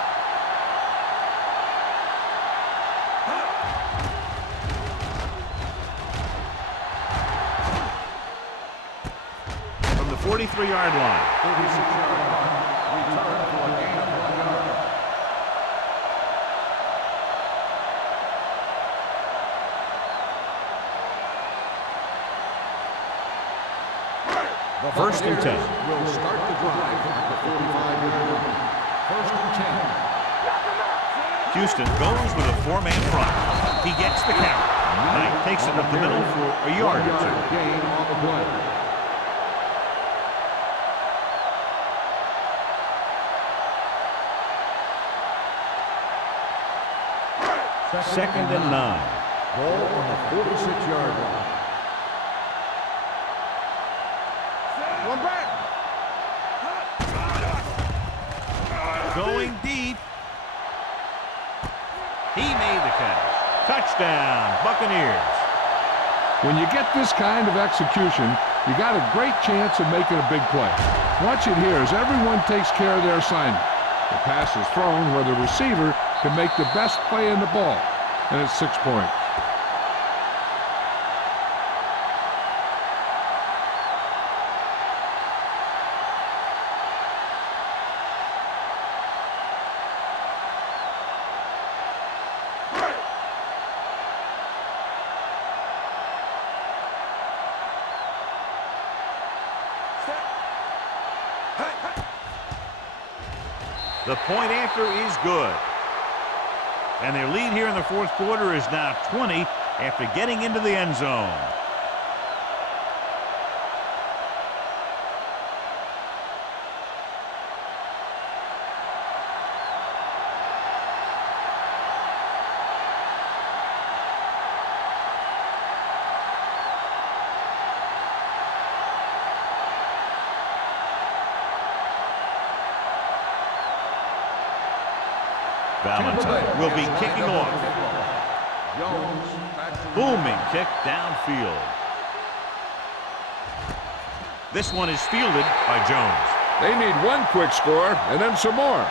From the 43-yard line. 36-yard line. Return for a gain of 1 yard. The 1st and 10. Will start the drive at the 45-yard line. 1st and 10. Houston goes with a 4-man front. He gets the count. Knight takes it up the middle for a yard or 2. Gain on the play. Second and 9. Ball on the 46-yard line. the catch. Touchdown, Buccaneers. When you get this kind of execution, you got a great chance of making a big play. Watch it here as everyone takes care of their assignment. The pass is thrown where the receiver can make the best play in the ball, and it's 6 points. The point after is good. And their lead here in the fourth quarter is now 20 after getting into the end zone. Valentine will be kicking off. Booming kick downfield. This one is fielded by Jones. They need one quick score and then some more.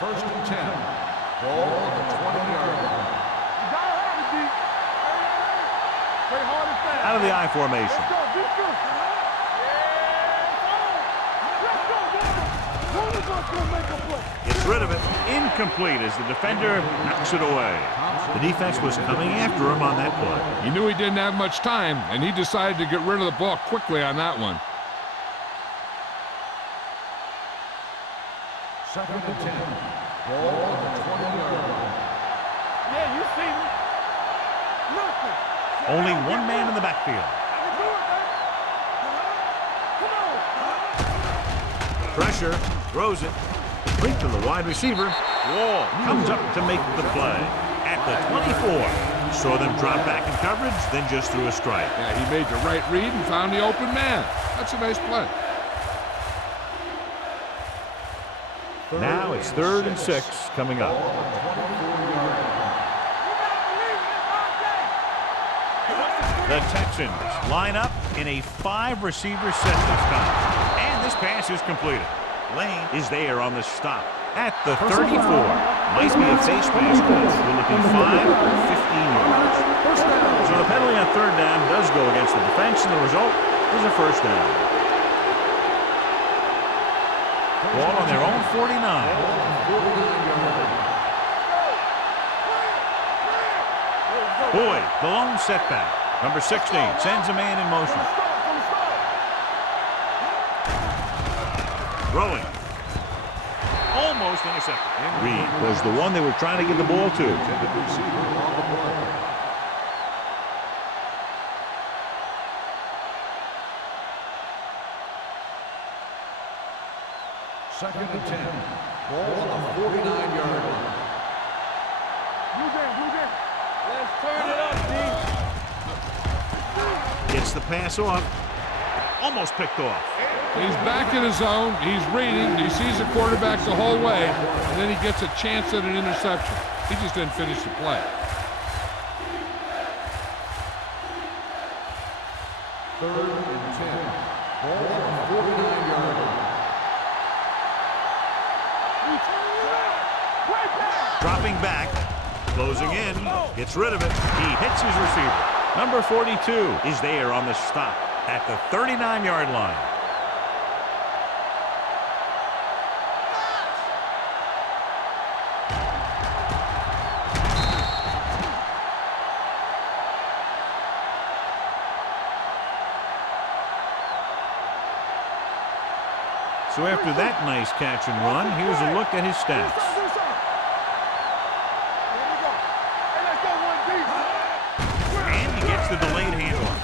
First and 10. Ball on the 20-yard line. Out of the I formation. Gets rid of it. Incomplete as the defender knocks it away. The defense was coming after him on that play. He knew he didn't have much time, and he decided to get rid of the ball quickly on that one. Second and 10. Ball on the 20-yard line. Yeah, you see me. Nothing. Only one man in the backfield. Pressure, throws it, complete to the wide receiver. Wall comes up to make the play at the 24. Saw them drop back in coverage, then just threw a strike. Yeah, he made the right read and found the open man. That's a nice play. Now it's 3rd and 6 coming up. The Texans line up in a 5-receiver set this time. And this pass is completed. Lane is there on the stop at the 34. Might be a face mask. We're looking 5 or 15 yards. So the penalty on 3rd down does go against the defense, and the result is a 1st down. Ball on their own 49. Boyd, the lone setback. Number 16 sends a man in motion. Throwing. Almost intercepted. Reed was the one they were trying to get the ball to. Second and 10. Ball on the 49-yard line. Let's turn it up, D. Gets the pass off. Almost picked off. He's back in his zone. He's reading. He sees the quarterback the whole way, and then he gets a chance at an interception. He just didn't finish the play. Third and 10. Ball on the 49-yard line. Dropping back. Closing in. Gets rid of it. He hits his receiver. Number 42 is there on the stop at the 39-yard line. So after that nice catch and run, here's a look at his stats. And he gets the delayed handoff.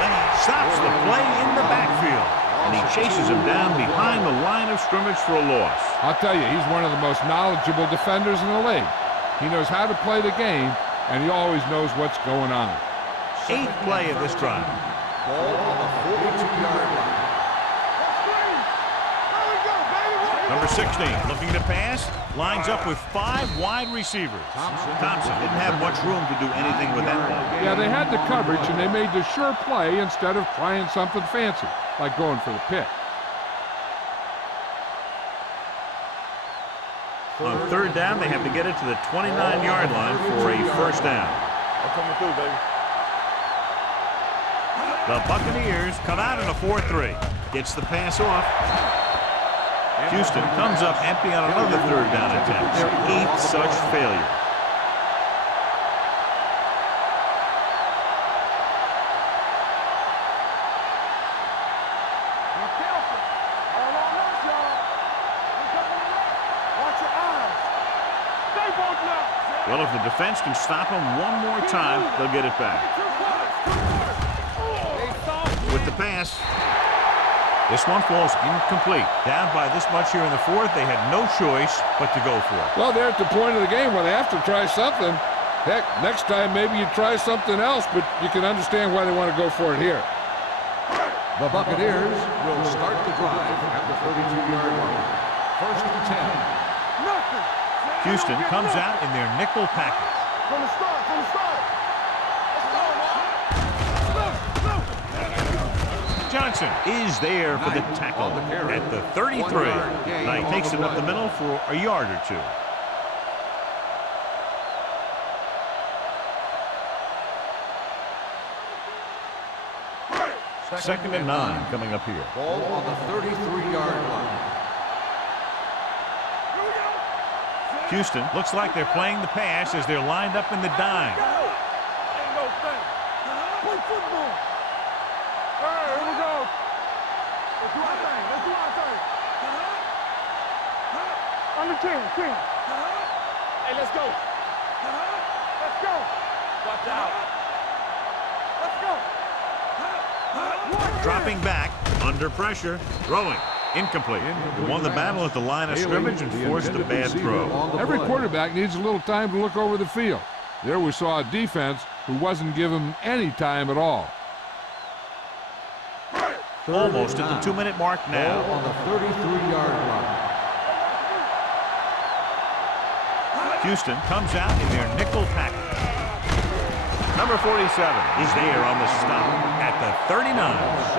Lenny stops the play in the backfield, and he chases him down behind the line of scrimmage for a loss. I'll tell you, he's one of the most knowledgeable defenders in the league. He knows how to play the game, and he always knows what's going on. 8th play of this drive. Ball on the 42-yard line. Number 16 looking to pass. Lines up with 5 wide receivers. Thompson didn't have much room to do anything with that one. Yeah, they had the coverage, and they made the sure play instead of trying something fancy, like going for the pick. On third down, they have to get it to the 29-yard line for a first down. I'm coming through, baby. The Buccaneers come out in a 4-3. Gets the pass off. Houston comes up empty on another third down attempt. Their 8th such failure. Well, if the defense can stop them one more time, they'll get it back. With the pass. This one falls incomplete. Down by this much here in the 4th, they had no choice but to go for it. Well, they're at the point of the game where they have to try something. Heck, next time maybe you try something else, but you can understand why they want to go for it here. The Buccaneers will start the drive at the 32-yard line. First and 10. Houston comes out in their nickel package. From the start, from the start. Johnson is there for the tackle at the 33. Now he takes it up the middle for a yard or 2. Second and 9 coming up here. Ball on the 33-yard line. Houston looks like they're playing the pass as they're lined up in the dime. Ain't no thing. Play football. All right, here we go. Let's do our thing. Let's do our thing. Under 10. Hey, let's go. Let's go. Watch out. Let's go. Dropping back, under pressure, throwing. Incomplete. They won the battle at the line of scrimmage and forced a bad throw. Every quarterback needs a little time to look over the field. There we saw a defense who wasn't given any time at all. Almost at the 2-minute mark now. Ball on the 33-yard line. Houston comes out in their nickel package. Number 47 is there on the stop at the 39.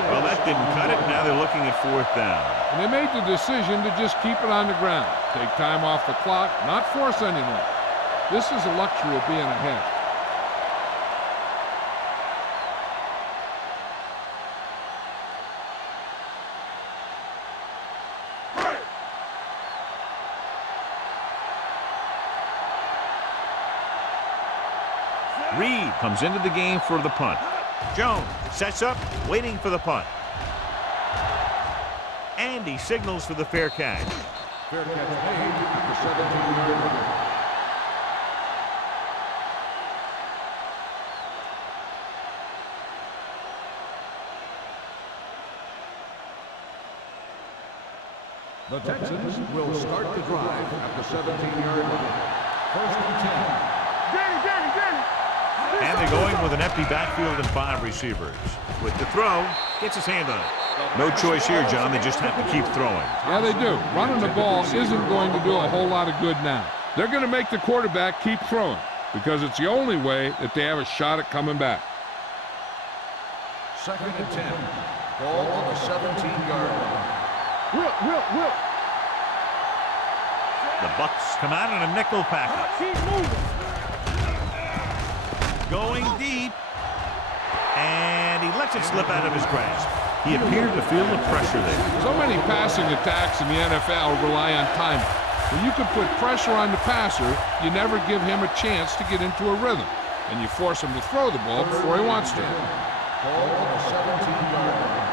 Well, that didn't cut it. Now they're looking at 4th down. And they made the decision to just keep it on the ground. Take time off the clock, not force anything. This is the luxury of being ahead. Reed comes into the game for the punt. Jones sets up, waiting for the punt. And he signals for the fair catch. Fair catch made at the 17-yard line. The Texans will start the drive at the 17-yard line. First and 10. And they're going with an empty backfield and 5 receivers. With the throw, gets his hand on it. No choice here, John. They just have to keep throwing. Yeah, they do. Running the ball isn't going to do a whole lot of good now. They're going to make the quarterback keep throwing because it's the only way that they have a shot at coming back. Second and 10. Ball on the 17-yard line. Will. The Bucs come out in a nickel package. Keep moving. Going deep. And he lets it slip out of his grasp. He appeared to feel the pressure there. So many passing attacks in the NFL rely on timing. When you can put pressure on the passer, you never give him a chance to get into a rhythm. And you force him to throw the ball before he wants to. Ball on the 17-yard line.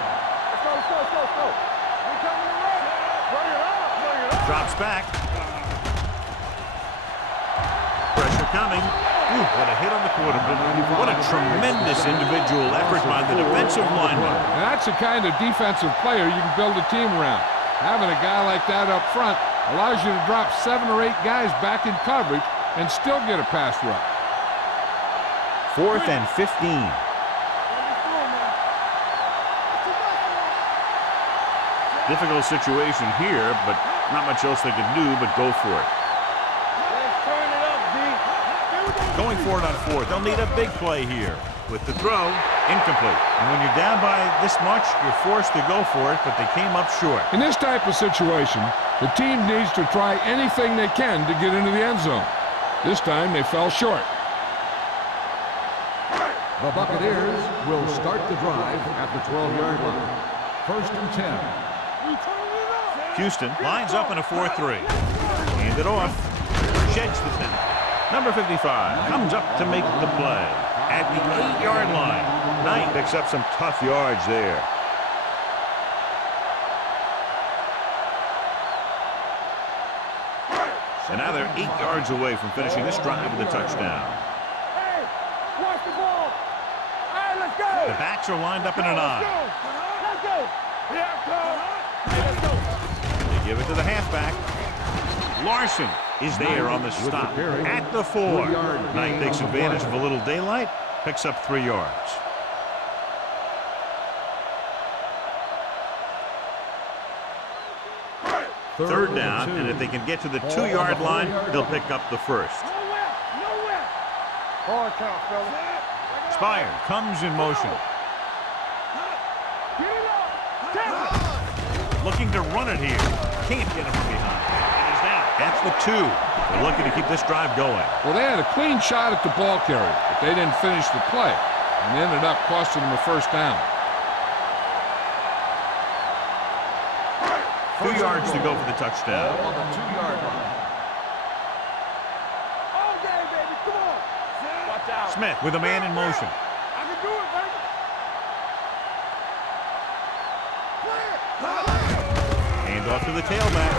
Let's go. We coming around. Bring it up. Drops back. Pressure coming. Ooh, what a hit on the quarterback. What a tremendous individual effort by the defensive lineman. And that's the kind of defensive player you can build a team around. Having a guy like that up front allows you to drop 7 or 8 guys back in coverage and still get a pass rush. 4th and 15. Difficult situation here, but not much else they can do but go for it. Let's turn it up, D. Going for it on fourth. They'll need a big play here. With the throw, incomplete. And when you're down by this much, you're forced to go for it, but they came up short. In this type of situation, the team needs to try anything they can to get into the end zone. This time, they fell short. The Buccaneers will start the drive at the 12-yard line. First and 10. Houston lines up in a 4-3. Hand it off. Sheds the penalty. Number 55 comes up to make the play at the 8-yard line. Knight picks up some tough yards there. And now they're 8 yards away from finishing this drive with a touchdown. Hey, watch the ball. All right, let's go. The backs are lined up in an I. Let's go. Yeah, come. Hey, let's go. They give it to the halfback. Larson is there on the stop at the 4. Knight takes advantage of a little daylight, picks up 3 yards. Third down, and if they can get to the 2-yard line, they'll pick up the first. Nowhere. Hard count, fella. Spire comes in motion. Get it up. Tackle. Looking to run it here. Can't get him from behind. And he's down. That's the 2. They're looking to keep this drive going. Well, they had a clean shot at the ball carrier, but they didn't finish the play, and ended up costing them a first down. 2 yards to go for the touchdown. On the 2-yard line. All day, baby. Come on. Watch out. Smith with a man in motion. I can do it, baby. Hand off to the tailback.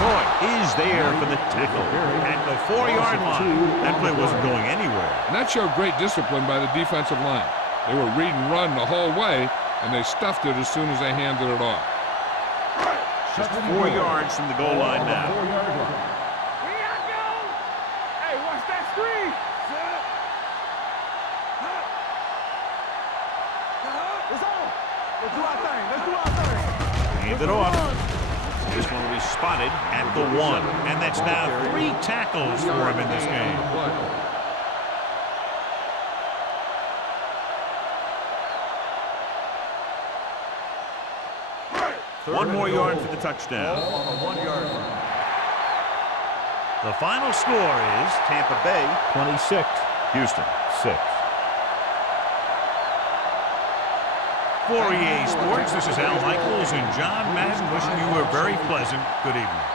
Coy is there for the tackle at the 4-yard line. That play wasn't going anywhere. And that showed great discipline by the defensive line. They were read and run the whole way, and they stuffed it as soon as they handed it off. Just 4 yards from the goal line now. Here I go. Hey, watch that screen. It's on. Let's do our thing. Let's do our thing. Hand it off. This one will be spotted at the 1. And that's now 3 tackles for him in this game. One more yard for the touchdown. On the 1-yard line. The final score is Tampa Bay 26, Houston 6. For EA Sports, this is Al Michaels and John Madden wishing you a very pleasant good evening.